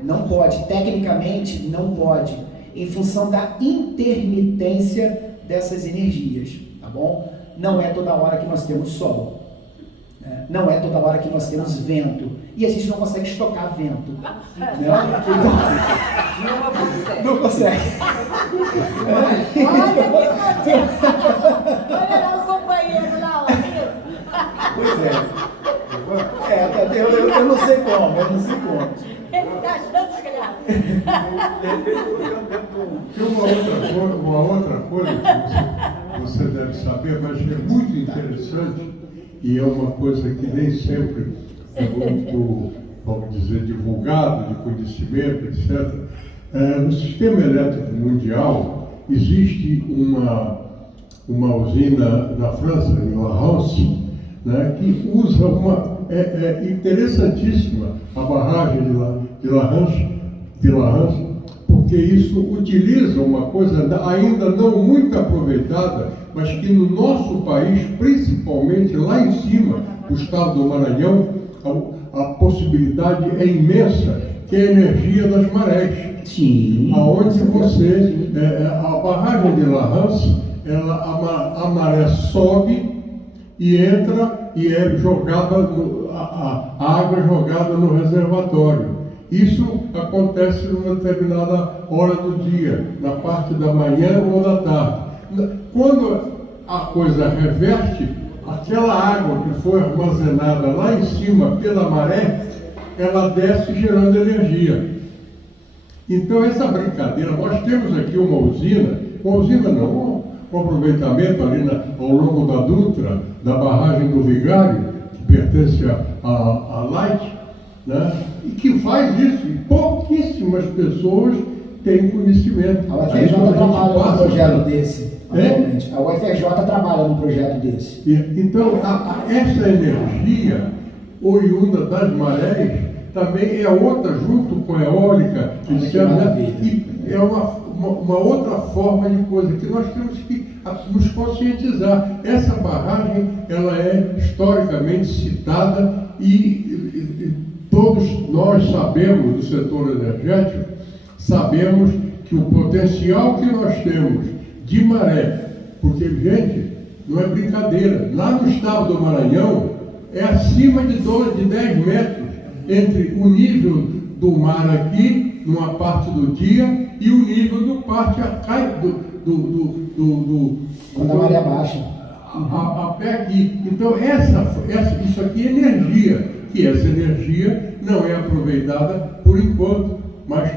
não pode, tecnicamente não pode, em função da intermitência dessas energias, tá bom? Não é toda hora que nós temos sol, né? Não é toda hora que nós temos vento, e a gente não consegue estocar vento, né? Então, não consegue. Olha lá os companheiros lá, Pois é. Tem uma outra coisa que você deve saber, mas que é muito interessante e é uma coisa que nem sempre é muito, vamos dizer, divulgado, de conhecimento, etc. No sistema elétrico mundial existe uma usina na França, em La Rance, né, que usa interessantíssima a barragem de La Rance, porque isso utiliza uma coisa ainda não muito aproveitada, mas que no nosso país, principalmente lá em cima, no estado do Maranhão, a possibilidade é imensa, que é a energia das marés. Sim. Aonde a barragem de La Rance, a maré sobe e entra e é jogada, a água é jogada no reservatório. Isso acontece numa determinada hora do dia, na parte da manhã ou da tarde. Quando a coisa reverte, aquela água que foi armazenada lá em cima pela maré, ela desce gerando energia. Então essa brincadeira, nós temos aqui um aproveitamento ali ao longo da Dutra, da barragem do Vigário, que pertence à Light, né? E que faz isso, e pouquíssimas pessoas têm conhecimento. A UFRJ trabalha num projeto desse, atualmente. A UFRJ trabalha num projeto desse. Então, essa energia oriunda das marés também é outra, junto com a eólica, e é uma outra forma de coisa que nós temos que nos conscientizar. Essa barragem, ela é historicamente citada e todos nós sabemos, do setor energético, sabemos que o potencial que nós temos de maré, porque, gente, não é brincadeira, lá no estado do Maranhão é acima de 10 metros entre o nível do mar aqui, numa parte do dia, e o nível do parte quando a maré baixa. A pé aqui. Então, isso aqui é energia, que essa energia não é aproveitada por enquanto, mas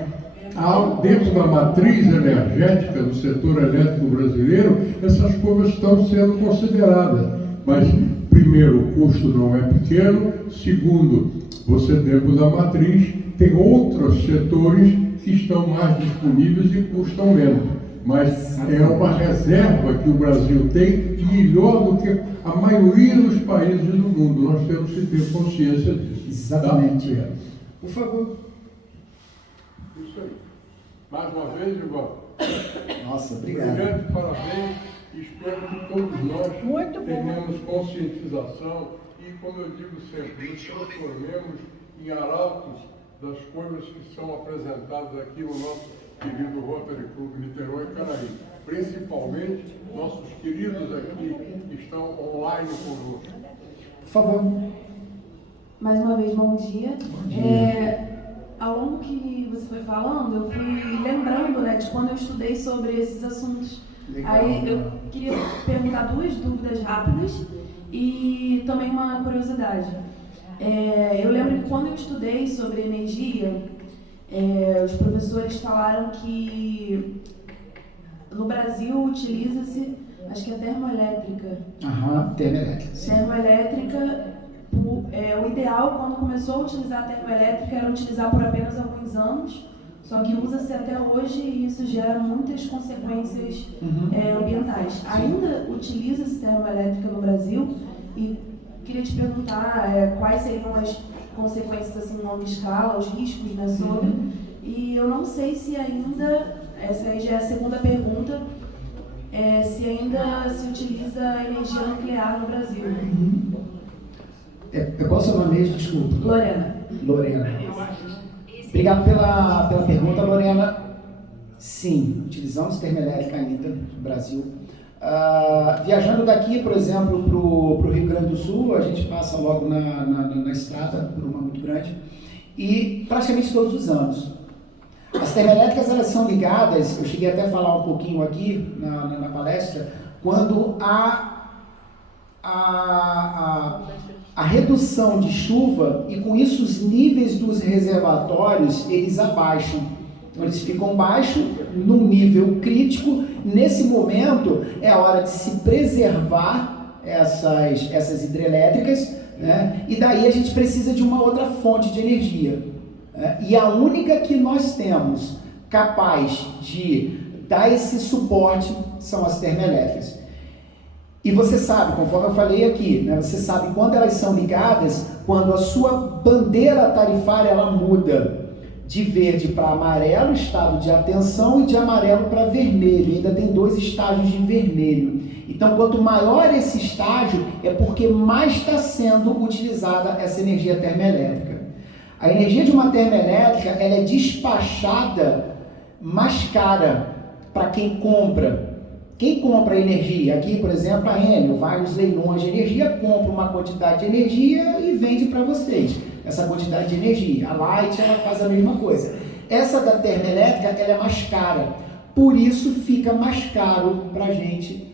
dentro da matriz energética do setor elétrico brasileiro, essas coisas estão sendo consideradas. Mas, primeiro, o custo não é pequeno. Segundo, você dentro da matriz tem outros setores que estão mais disponíveis e custam menos. Mas é uma reserva que o Brasil tem melhor do que a maioria dos países do mundo. Nós temos que ter consciência disso. Exatamente. Tá? Por favor. Isso aí. Mais uma vez, Ivan. Nossa, obrigado. Primeiro, parabéns. Espero que todos nós Muito bom. tenhamos conscientização e, como eu digo sempre, nos transformemos em arautos das coisas que são apresentadas aqui no nosso querido Rotary Club Niterói e Caraí. Principalmente nossos queridos aqui que estão online conosco. Por favor. Mais uma vez, bom dia. Bom dia. Ao longo que você foi falando, eu fui lembrando, né, de quando eu estudei sobre esses assuntos. Legal. Aí eu queria perguntar 2 dúvidas rápidas e também uma curiosidade. Eu lembro que quando eu estudei sobre energia, os professores falaram que no Brasil utiliza-se, acho que é termoelétrica. Termoelétrica. Termoelétrica, o ideal quando começou a utilizar a termoelétrica era utilizar por apenas alguns anos, só que usa-se até hoje e isso gera muitas consequências ambientais. Ainda utiliza-se termoelétrica no Brasil e queria te perguntar quais seriam as consequências assim, em longa escala, os riscos, né, sobre. E eu não sei se ainda, essa aí já é a segunda pergunta, se ainda se utiliza energia nuclear no Brasil. Qual o seu nome mesmo? Desculpa. Lorena. Obrigado pela pergunta, Lorena. Sim, utilizamos termoelétrica ainda no Brasil. Viajando daqui, por exemplo, para o Rio Grande do Sul, a gente passa logo na estrada, por uma muito grande, e praticamente todos os anos. As termoelétricas, elas são ligadas, eu cheguei até a falar um pouquinho aqui na palestra, quando há a redução de chuva e com isso os níveis dos reservatórios eles abaixam. Então eles ficam baixos num nível crítico. Nesse momento é a hora de se preservar essas hidrelétricas, né? E daí a gente precisa de uma outra fonte de energia, né? E a única que nós temos capaz de dar esse suporte são as termoelétricas. E você sabe, conforme eu falei aqui, né, você sabe quando elas são ligadas, quando a sua bandeira tarifária ela muda de verde para amarelo, estado de atenção, e de amarelo para vermelho. Ainda tem 2 estágios de vermelho. Então, quanto maior esse estágio, é porque mais está sendo utilizada essa energia termoelétrica. A energia de uma termoelétrica ela é despachada mais cara para quem compra. Quem compra energia? Aqui, por exemplo, a Enel vai nos leilões de energia, compra uma quantidade de energia e vende para vocês essa quantidade de energia. A Light ela faz a mesma coisa. Essa da termoelétrica ela é mais cara, por isso fica mais caro para a gente,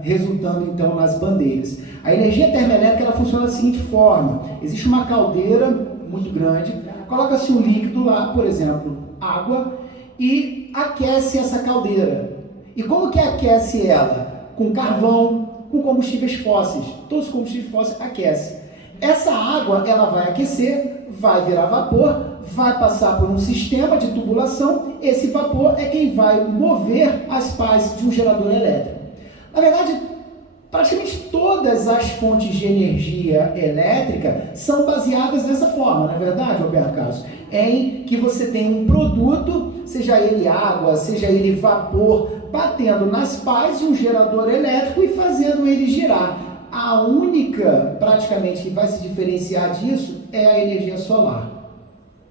resultando então nas bandeiras. A energia termoelétrica ela funciona da seguinte forma: existe uma caldeira muito grande, coloca-se um líquido lá, por exemplo, água, e aquece essa caldeira. E como que aquece ela? Com carvão, com combustíveis fósseis. Todos os combustíveis fósseis aquecem. Essa água ela vai aquecer, vai virar vapor, vai passar por um sistema de tubulação. Esse vapor é quem vai mover as pás de um gerador elétrico. Na verdade, praticamente todas as fontes de energia elétrica são baseadas dessa forma, não é verdade, Roberto Carlos? Em que você tem um produto, seja ele água, seja ele vapor, batendo nas pás de um gerador elétrico e fazendo ele girar. A única, praticamente, que vai se diferenciar disso é a energia solar,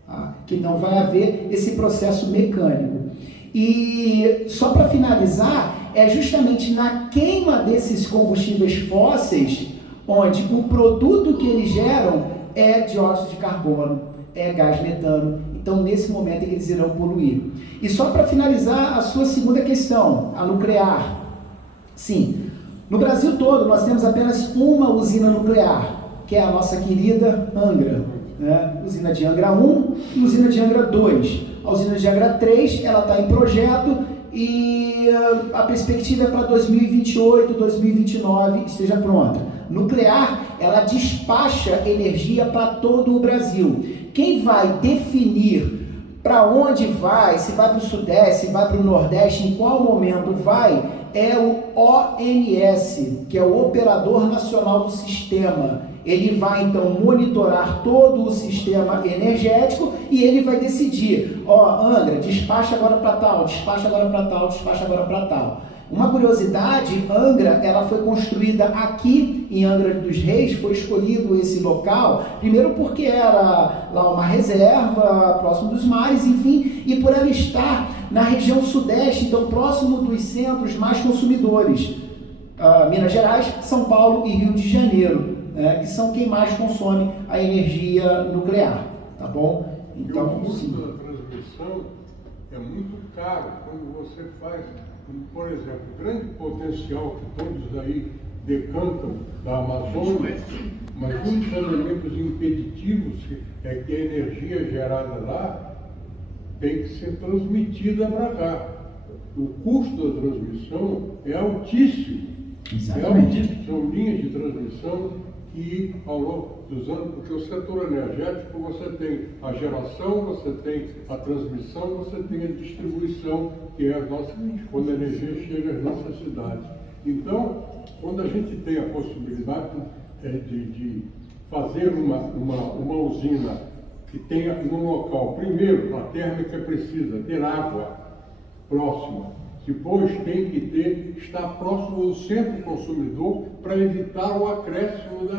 tá? Que não vai haver esse processo mecânico. E só para finalizar, é justamente na queima desses combustíveis fósseis onde o produto que eles geram é dióxido de carbono, é gás metano. Então, nesse momento, eles irão poluir. E só para finalizar a sua segunda questão, a nuclear. Sim, no Brasil todo nós temos apenas uma usina nuclear, que é a nossa querida Angra, né? Usina de Angra 1 e usina de Angra 2. A usina de Angra 3, ela está em projeto e a perspectiva é para 2028, 2029 esteja pronta. Nuclear, ela despacha energia para todo o Brasil. Quem vai definir para onde vai, se vai para o Sudeste, se vai para o Nordeste, em qual momento vai, é o ONS, que é o Operador Nacional do Sistema. Ele vai, então, monitorar todo o sistema energético e ele vai decidir, Angra, despacha agora para tal, despacha agora para tal, despacha agora para tal. Uma curiosidade, Angra, ela foi construída aqui em Angra dos Reis, foi escolhido esse local, primeiro porque era lá uma reserva, próximo dos mares, enfim, e por ela estar na região sudeste, então próximo dos centros mais consumidores, Minas Gerais, São Paulo e Rio de Janeiro, que são quem mais consome a energia nuclear, tá bom? Então, o custo da transmissão é muito caro quando você faz, por exemplo, o grande potencial que todos aí decantam da Amazônia, mas um dos elementos impeditivos é que a energia gerada lá tem que ser transmitida para cá. O custo da transmissão é altíssimo. Exatamente. É altíssimo. São linhas de transmissão que, ao longo dos anos, porque o setor energético, você tem a geração, você tem a transmissão, você tem a distribuição, que é a nossa, quando a energia chega às nossas cidades. Então, quando a gente tem a possibilidade de fazer uma usina que tenha no local, primeiro, a térmica precisa ter água próxima, depois tem que estar próximo do centro consumidor para evitar o acréscimo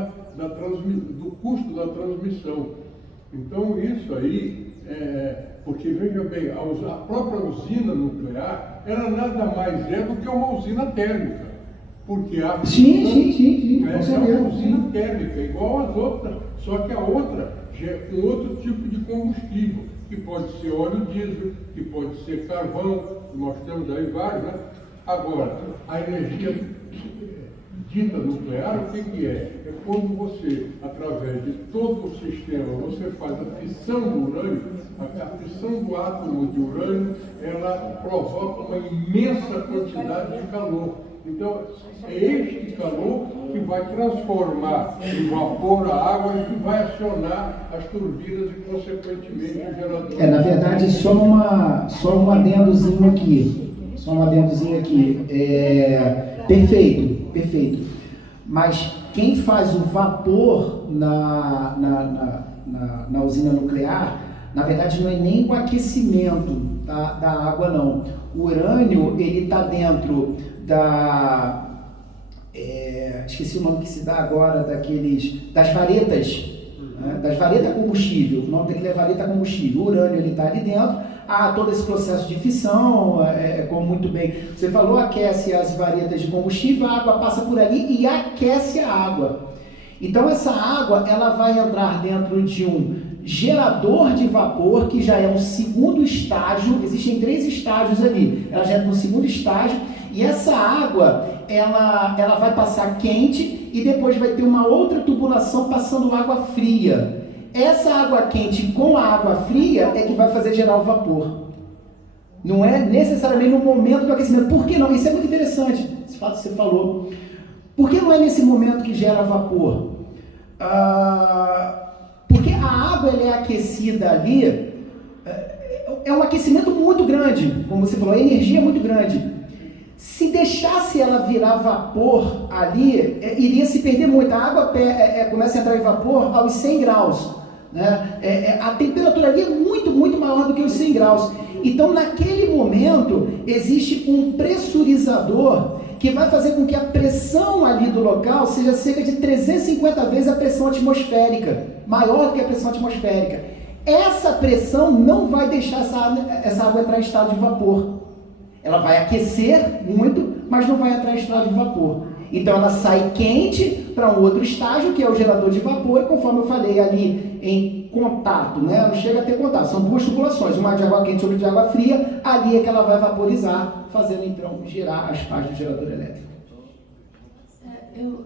do custo da transmissão. Então isso aí, porque veja bem, a própria usina nuclear, ela nada mais é do que uma usina térmica, porque a Sim, é uma usina térmica, igual às outras, só que a outra é um outro tipo de combustível, que pode ser óleo diesel, que pode ser carvão, nós temos aí vários, né? Agora, a energia dita nuclear, o que é? É quando você, através de todo o sistema, você faz a fissão do urânio, a fissão do átomo de urânio, ela provoca uma imensa quantidade de calor. Então, é este calor que vai transformar em vapor a água e que vai acionar as turbinas e, consequentemente, o gerador. Na verdade, só um adendozinho aqui. Perfeito. Mas quem faz o vapor na usina nuclear, na verdade, não é nem o aquecimento da água, não. O urânio, ele está dentro esqueci o nome que se dá agora, das varetas, né? Das varetas combustível. O nome daquilo é vareta combustível. O urânio, ele está ali dentro. Há todo esse processo de fissão, como muito bem você falou, aquece as varetas de combustível, a água passa por ali e aquece a água. Então essa água, ela vai entrar dentro de um gerador de vapor, que já é um segundo estágio. Existem 3 estágios ali, ela já é no segundo estágio, e essa água, ela vai passar quente e depois vai ter uma outra tubulação passando água fria. Essa água quente com a água fria é que vai fazer gerar o vapor. Não é necessariamente no momento do aquecimento. Por que não? Isso é muito interessante, esse fato que você falou. Por que não é nesse momento que gera vapor? Porque a água, ela é aquecida ali, é um aquecimento muito grande, como você falou, a energia é muito grande. Se deixasse ela virar vapor ali, iria se perder muito. A água começa a entrar em vapor aos 100 graus. Né? A temperatura ali é muito, muito maior do que os 100 graus. Então, naquele momento, existe um pressurizador que vai fazer com que a pressão ali do local seja cerca de 350 vezes a pressão atmosférica, maior do que a pressão atmosférica. Essa pressão não vai deixar essa água entrar em estado de vapor. Ela vai aquecer muito, mas não vai entrar em estado de vapor. Então ela sai quente para um outro estágio, que é o gerador de vapor, e conforme eu falei ali em contato, né? Não chega a ter contato, são 2 tubulações, uma de água quente e outra de água fria, ali é que ela vai vaporizar, fazendo então girar as partes do gerador elétrico. Eu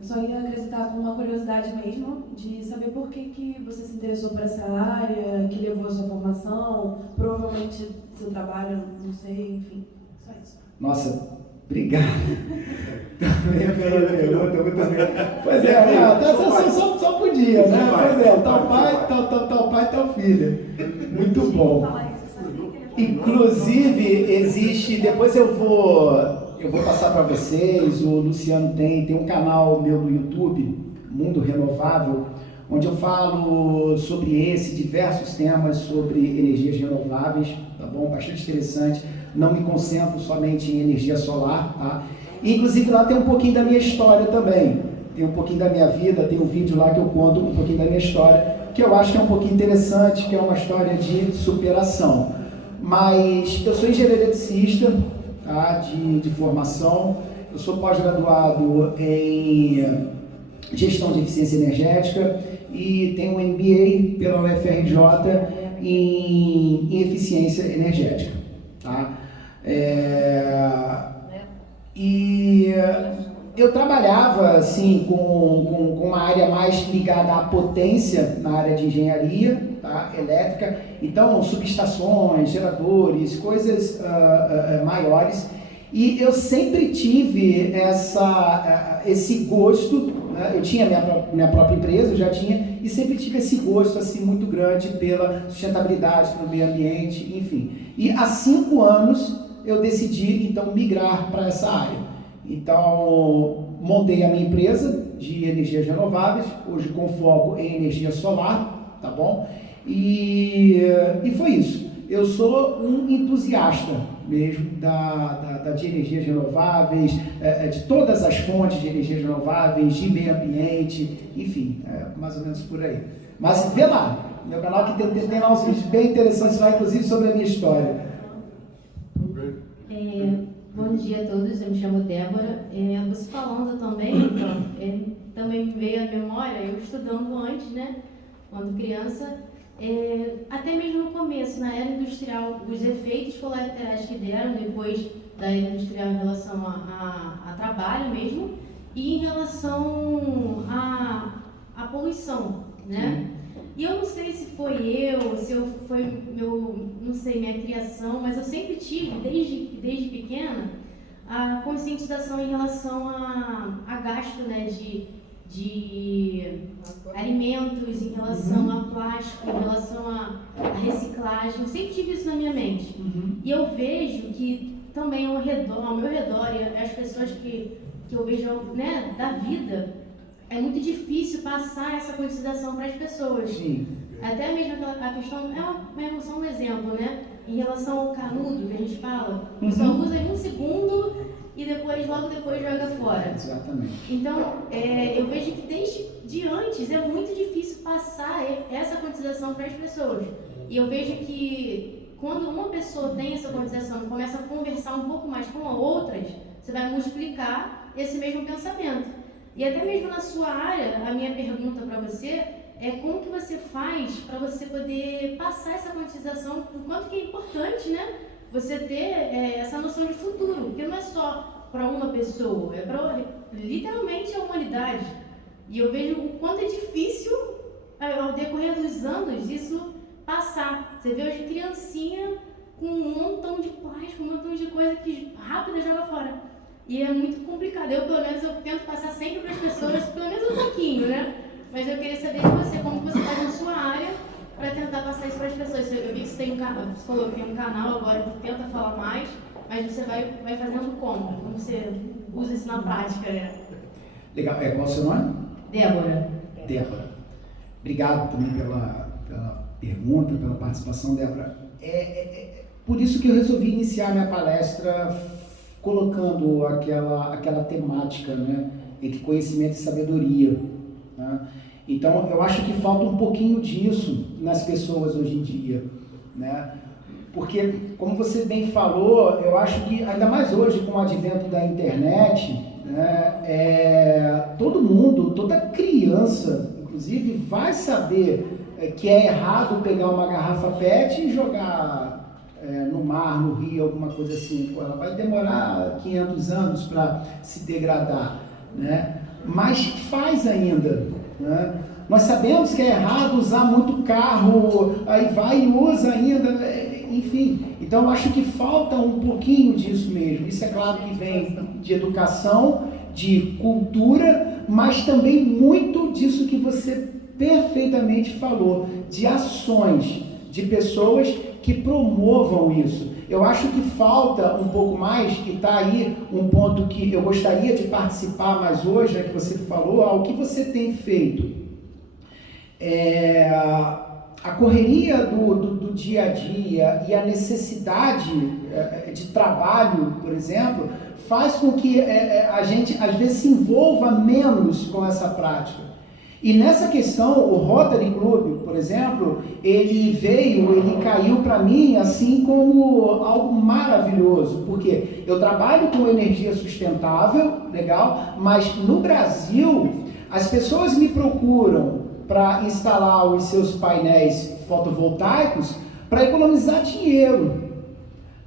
só ia acrescentar uma curiosidade mesmo, de saber por que você se interessou por essa área, que levou a sua formação, provavelmente seu trabalho, não sei, enfim, só isso. Nossa, obrigado. Pois é, só podia, né? Pois é, tal pai, tal filha. Muito bom. Inclusive, existe, depois eu vou passar para vocês, o Luciano tem um canal meu no YouTube, Mundo Renovável, onde eu falo sobre diversos temas sobre energias renováveis, tá bom? Bastante interessante. Não me concentro somente em energia solar, tá? Inclusive lá tem um pouquinho da minha história também, tem um pouquinho da minha vida, tem um vídeo lá que eu conto um pouquinho da minha história, que eu acho que é um pouquinho interessante, que é uma história de superação. Mas eu sou engenheiro eletricista, tá? de formação, eu sou pós-graduado em gestão de eficiência energética e tenho um MBA pela UFRJ em eficiência energética. Tá? E eu trabalhava assim, com uma área mais ligada à potência na área de engenharia, tá? Elétrica, então subestações, geradores, coisas maiores, e eu sempre tive esse gosto, né? Eu tinha minha própria empresa, eu já tinha, e sempre tive esse gosto assim, muito grande pela sustentabilidade, pelo meio ambiente, enfim. E há 5 anos eu decidi então migrar para essa área. Então montei a minha empresa de energias renováveis, hoje com foco em energia solar, tá bom? E foi isso. Eu sou um entusiasta mesmo de energias renováveis, de todas as fontes de energias renováveis, de meio ambiente, enfim, mais ou menos por aí. Mas vê lá, meu canal que tem lá uns vídeos bem interessantes lá, inclusive sobre a minha história. Bom dia a todos, eu me chamo Débora. Você falando também, então, também me veio à memória, eu estudando antes, né, quando criança, até mesmo no começo, na era industrial, os efeitos colaterais que deram depois da era industrial em relação a trabalho mesmo, e em relação à poluição, né? E eu não sei se foi foi minha criação, mas eu sempre tive, desde pequena, a conscientização em relação a gasto, né, de alimentos, em relação a plástico, em relação a reciclagem. Eu sempre tive isso na minha mente. E eu vejo que também ao meu redor, e as pessoas que eu vejo, né, da vida, é muito difícil passar essa conscientização para as pessoas. Sim. Até mesmo a questão, só um exemplo, né? Em relação ao canudo que a gente fala, só usa em 1 segundo e logo depois joga fora. Exatamente. Então, eu vejo que desde antes é muito difícil passar essa conscientização para as pessoas. E eu vejo que quando uma pessoa tem essa conscientização e começa a conversar um pouco mais com outras, você vai multiplicar esse mesmo pensamento. E até mesmo na sua área, a minha pergunta para você é como que você faz para você poder passar essa conscientização, o quanto que é importante, né? Você ter essa noção de futuro, porque não é só para uma pessoa, é para literalmente a humanidade. E eu vejo o quanto é difícil, ao decorrer dos anos, isso passar. Você vê hoje criancinha com um montão de plástico, um montão de coisa que rápida joga fora. E é muito complicado. Eu tento passar sempre para as pessoas, pelo menos um pouquinho, né? Mas eu queria saber de você, como você faz na sua área para tentar passar isso para as pessoas. Eu vi que você falou que tem um canal agora que tenta falar mais, mas você vai fazendo como? Como você usa isso na prática, né? Legal. Qual é o seu nome? Débora. Obrigado também pela pergunta, pela participação, Débora. Por isso que eu resolvi iniciar minha palestra colocando aquela temática, né, entre conhecimento e sabedoria. Né? Então, eu acho que falta um pouquinho disso nas pessoas hoje em dia, né? Porque, como você bem falou, eu acho que, ainda mais hoje, com o advento da internet, né, todo mundo, toda criança, inclusive, vai saber que é errado pegar uma garrafa PET e jogar no mar, no rio, alguma coisa assim. Ela vai demorar 500 anos para se degradar, né? Mas faz ainda, né? Nós sabemos que é errado usar muito carro, aí vai e usa ainda, enfim. Então, eu acho que falta um pouquinho disso mesmo. Isso é claro que vem de educação, de cultura, mas também muito disso que você perfeitamente falou, de ações, de pessoas que promovam isso. Eu acho que falta um pouco mais, e está aí um ponto que eu gostaria de participar mais hoje, que você falou, o que você tem feito. A correria do dia a dia e a necessidade de trabalho, por exemplo, faz com que a gente, às vezes, se envolva menos com essa prática. E nessa questão, o Rotary Club, por exemplo, ele caiu para mim assim como algo maravilhoso, porque eu trabalho com energia sustentável, legal, mas no Brasil, as pessoas me procuram para instalar os seus painéis fotovoltaicos para economizar dinheiro.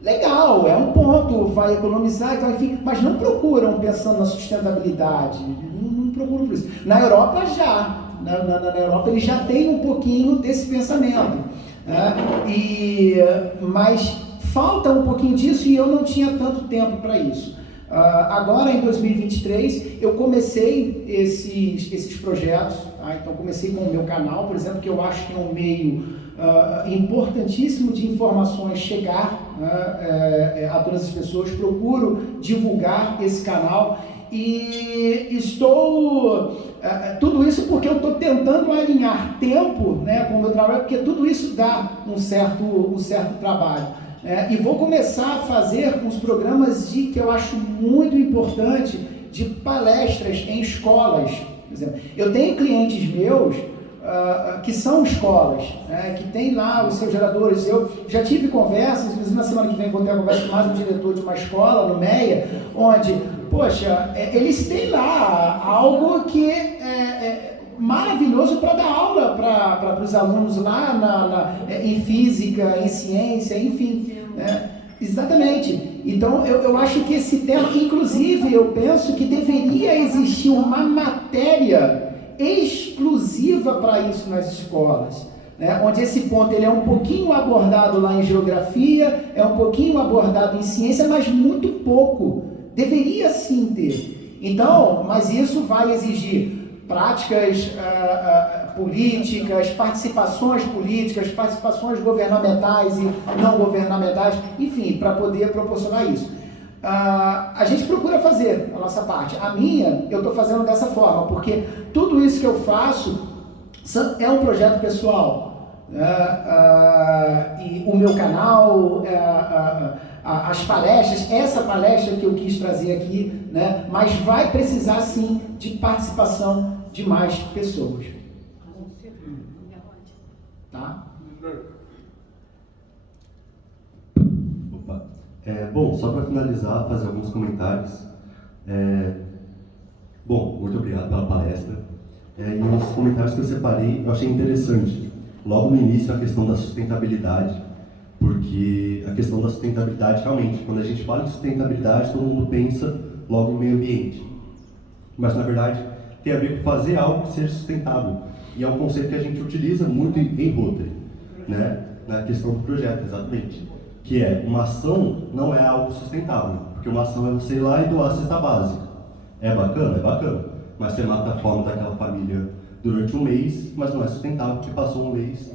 Legal, é um ponto, vai economizar, mas não procuram pensando na sustentabilidade, não procuram por isso. Na Europa já, na Europa ele já tem um pouquinho desse pensamento, né? Mas falta um pouquinho disso e eu não tinha tanto tempo para isso. Agora, em 2023, eu comecei esses projetos, tá? Então comecei com o meu canal, por exemplo, que eu acho que é um meio importantíssimo de informações chegar a todas as pessoas. Procuro divulgar esse canal e tudo isso porque eu estou tentando alinhar tempo, né, com o meu trabalho, porque tudo isso dá um certo trabalho. E vou começar a fazer uns programas que eu acho muito importante, de palestras em escolas. Por exemplo, eu tenho clientes meus que são escolas, né, que tem lá os seus geradores. Eu já tive conversas, inclusive na semana que vem vou ter uma conversa com mais um diretor de uma escola no MEIA, onde, poxa, eles têm lá algo que é maravilhoso para dar aula para os alunos lá em física, em ciência, enfim. Exatamente. Então, eu acho que esse tema, inclusive, eu penso que deveria existir uma matéria exclusiva para isso nas escolas, né? Onde esse ponto ele é um pouquinho abordado lá em geografia, é um pouquinho abordado em ciência, mas muito pouco. Deveria sim ter. Então, mas isso vai exigir práticas políticas, participações políticas, participações governamentais e não governamentais, enfim, para poder proporcionar isso. A gente procura fazer a nossa parte. A minha, eu estou fazendo dessa forma, porque tudo isso que eu faço é um projeto pessoal. E o meu canal, as palestras, essa palestra que eu quis trazer aqui, né, mas vai precisar sim de participação de mais pessoas. Tá? Opa. Bom, só para finalizar, fazer alguns comentários. Bom, muito obrigado pela palestra. E os comentários que eu separei, eu achei interessante. Logo no início, a questão da sustentabilidade, porque a questão da sustentabilidade, realmente, quando a gente fala em sustentabilidade, todo mundo pensa logo em meio ambiente. Mas, na verdade, tem a ver com fazer algo que seja sustentável. E é um conceito que a gente utiliza muito em Rotary, né? Na questão do projeto, exatamente. Que é, uma ação não é algo sustentável, porque uma ação é você ir lá e doar a cesta básica. É bacana? É bacana. Mas você mata a fome daquela família durante um mês, mas não é sustentável, porque passou um mês,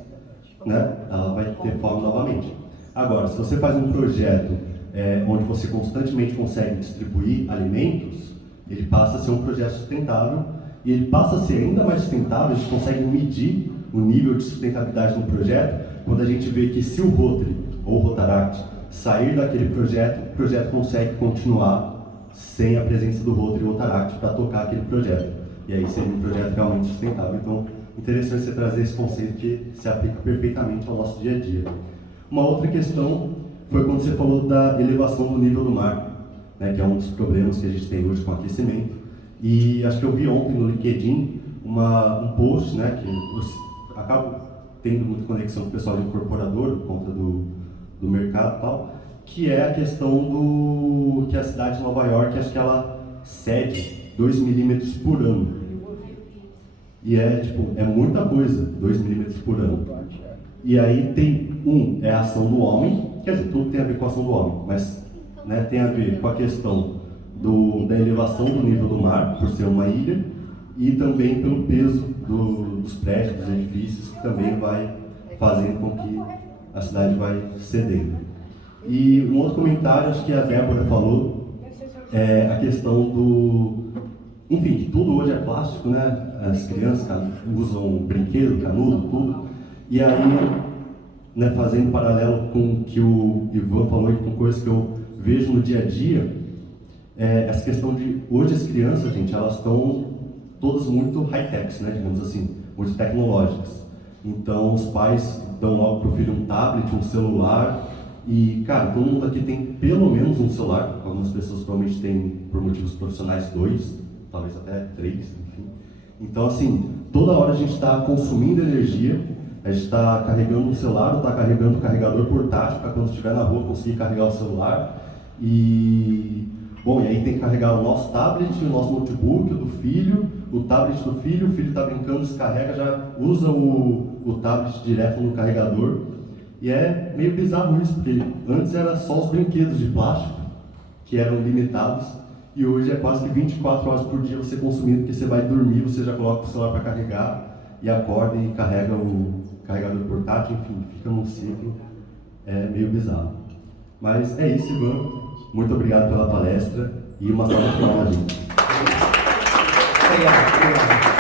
né? Ela vai ter fome novamente. Agora, se você faz um projeto onde você constantemente consegue distribuir alimentos, ele passa a ser um projeto sustentável, e ele passa a ser ainda mais sustentável, a gente consegue medir o nível de sustentabilidade no projeto, quando a gente vê que se o Rotary, ou o Rotaract, sair daquele projeto, o projeto consegue continuar sem a presença do Rotary ou Rotaract para tocar aquele projeto. E aí seria um projeto realmente sustentável. Então, interessante você trazer esse conceito que se aplica perfeitamente ao nosso dia a dia. Uma outra questão foi quando você falou da elevação do nível do mar, né, que é um dos problemas que a gente tem hoje com o aquecimento. E acho que eu vi ontem no LinkedIn um post, né, que eu acabo tendo muita conexão com o pessoal de incorporador, por conta do mercado e tal, que é a questão que a cidade de Nova York, acho que ela cede 2 milímetros por ano. E é muita coisa, 2 milímetros por ano. E aí é a ação do homem, quer dizer, tudo tem a ver com a ação do homem, mas, né, tem a ver com a questão da elevação do nível do mar, por ser uma ilha, e também pelo peso dos prédios, dos edifícios, que também vai fazendo com que a cidade vai cedendo. E um outro comentário, acho que a Débora falou, é a questão enfim, que tudo hoje é plástico, né? As crianças usam brinquedo, canudo, tudo. E aí, né, fazendo paralelo com o que o Ivan falou e com coisas que eu vejo no dia a dia, essa questão de hoje as crianças, gente, elas estão todas muito high-tech, né, digamos assim, muito tecnológicas. Então os pais dão logo para o filho um tablet, um celular, e cara, todo mundo aqui tem pelo menos um celular. Algumas pessoas provavelmente têm, por motivos profissionais, 2, talvez até 3, enfim. Então assim, toda hora a gente está consumindo energia, a gente está carregando um celular, está carregando o carregador portátil para quando estiver na rua conseguir carregar o celular. E aí tem que carregar o nosso tablet, o nosso notebook, o do filho, o tablet do filho, o filho está brincando, descarrega, já usa o tablet direto no carregador. E é meio bizarro isso, porque antes era só os brinquedos de plástico, que eram limitados, e hoje é quase que 24 horas por dia você consumindo, porque você vai dormir, você já coloca o celular para carregar, e acorda e carrega o carregador portátil, enfim, fica num ciclo, meio bizarro. Mas é isso, Ivan. Muito obrigado pela palestra e uma salva de palmas, gente. Obrigado.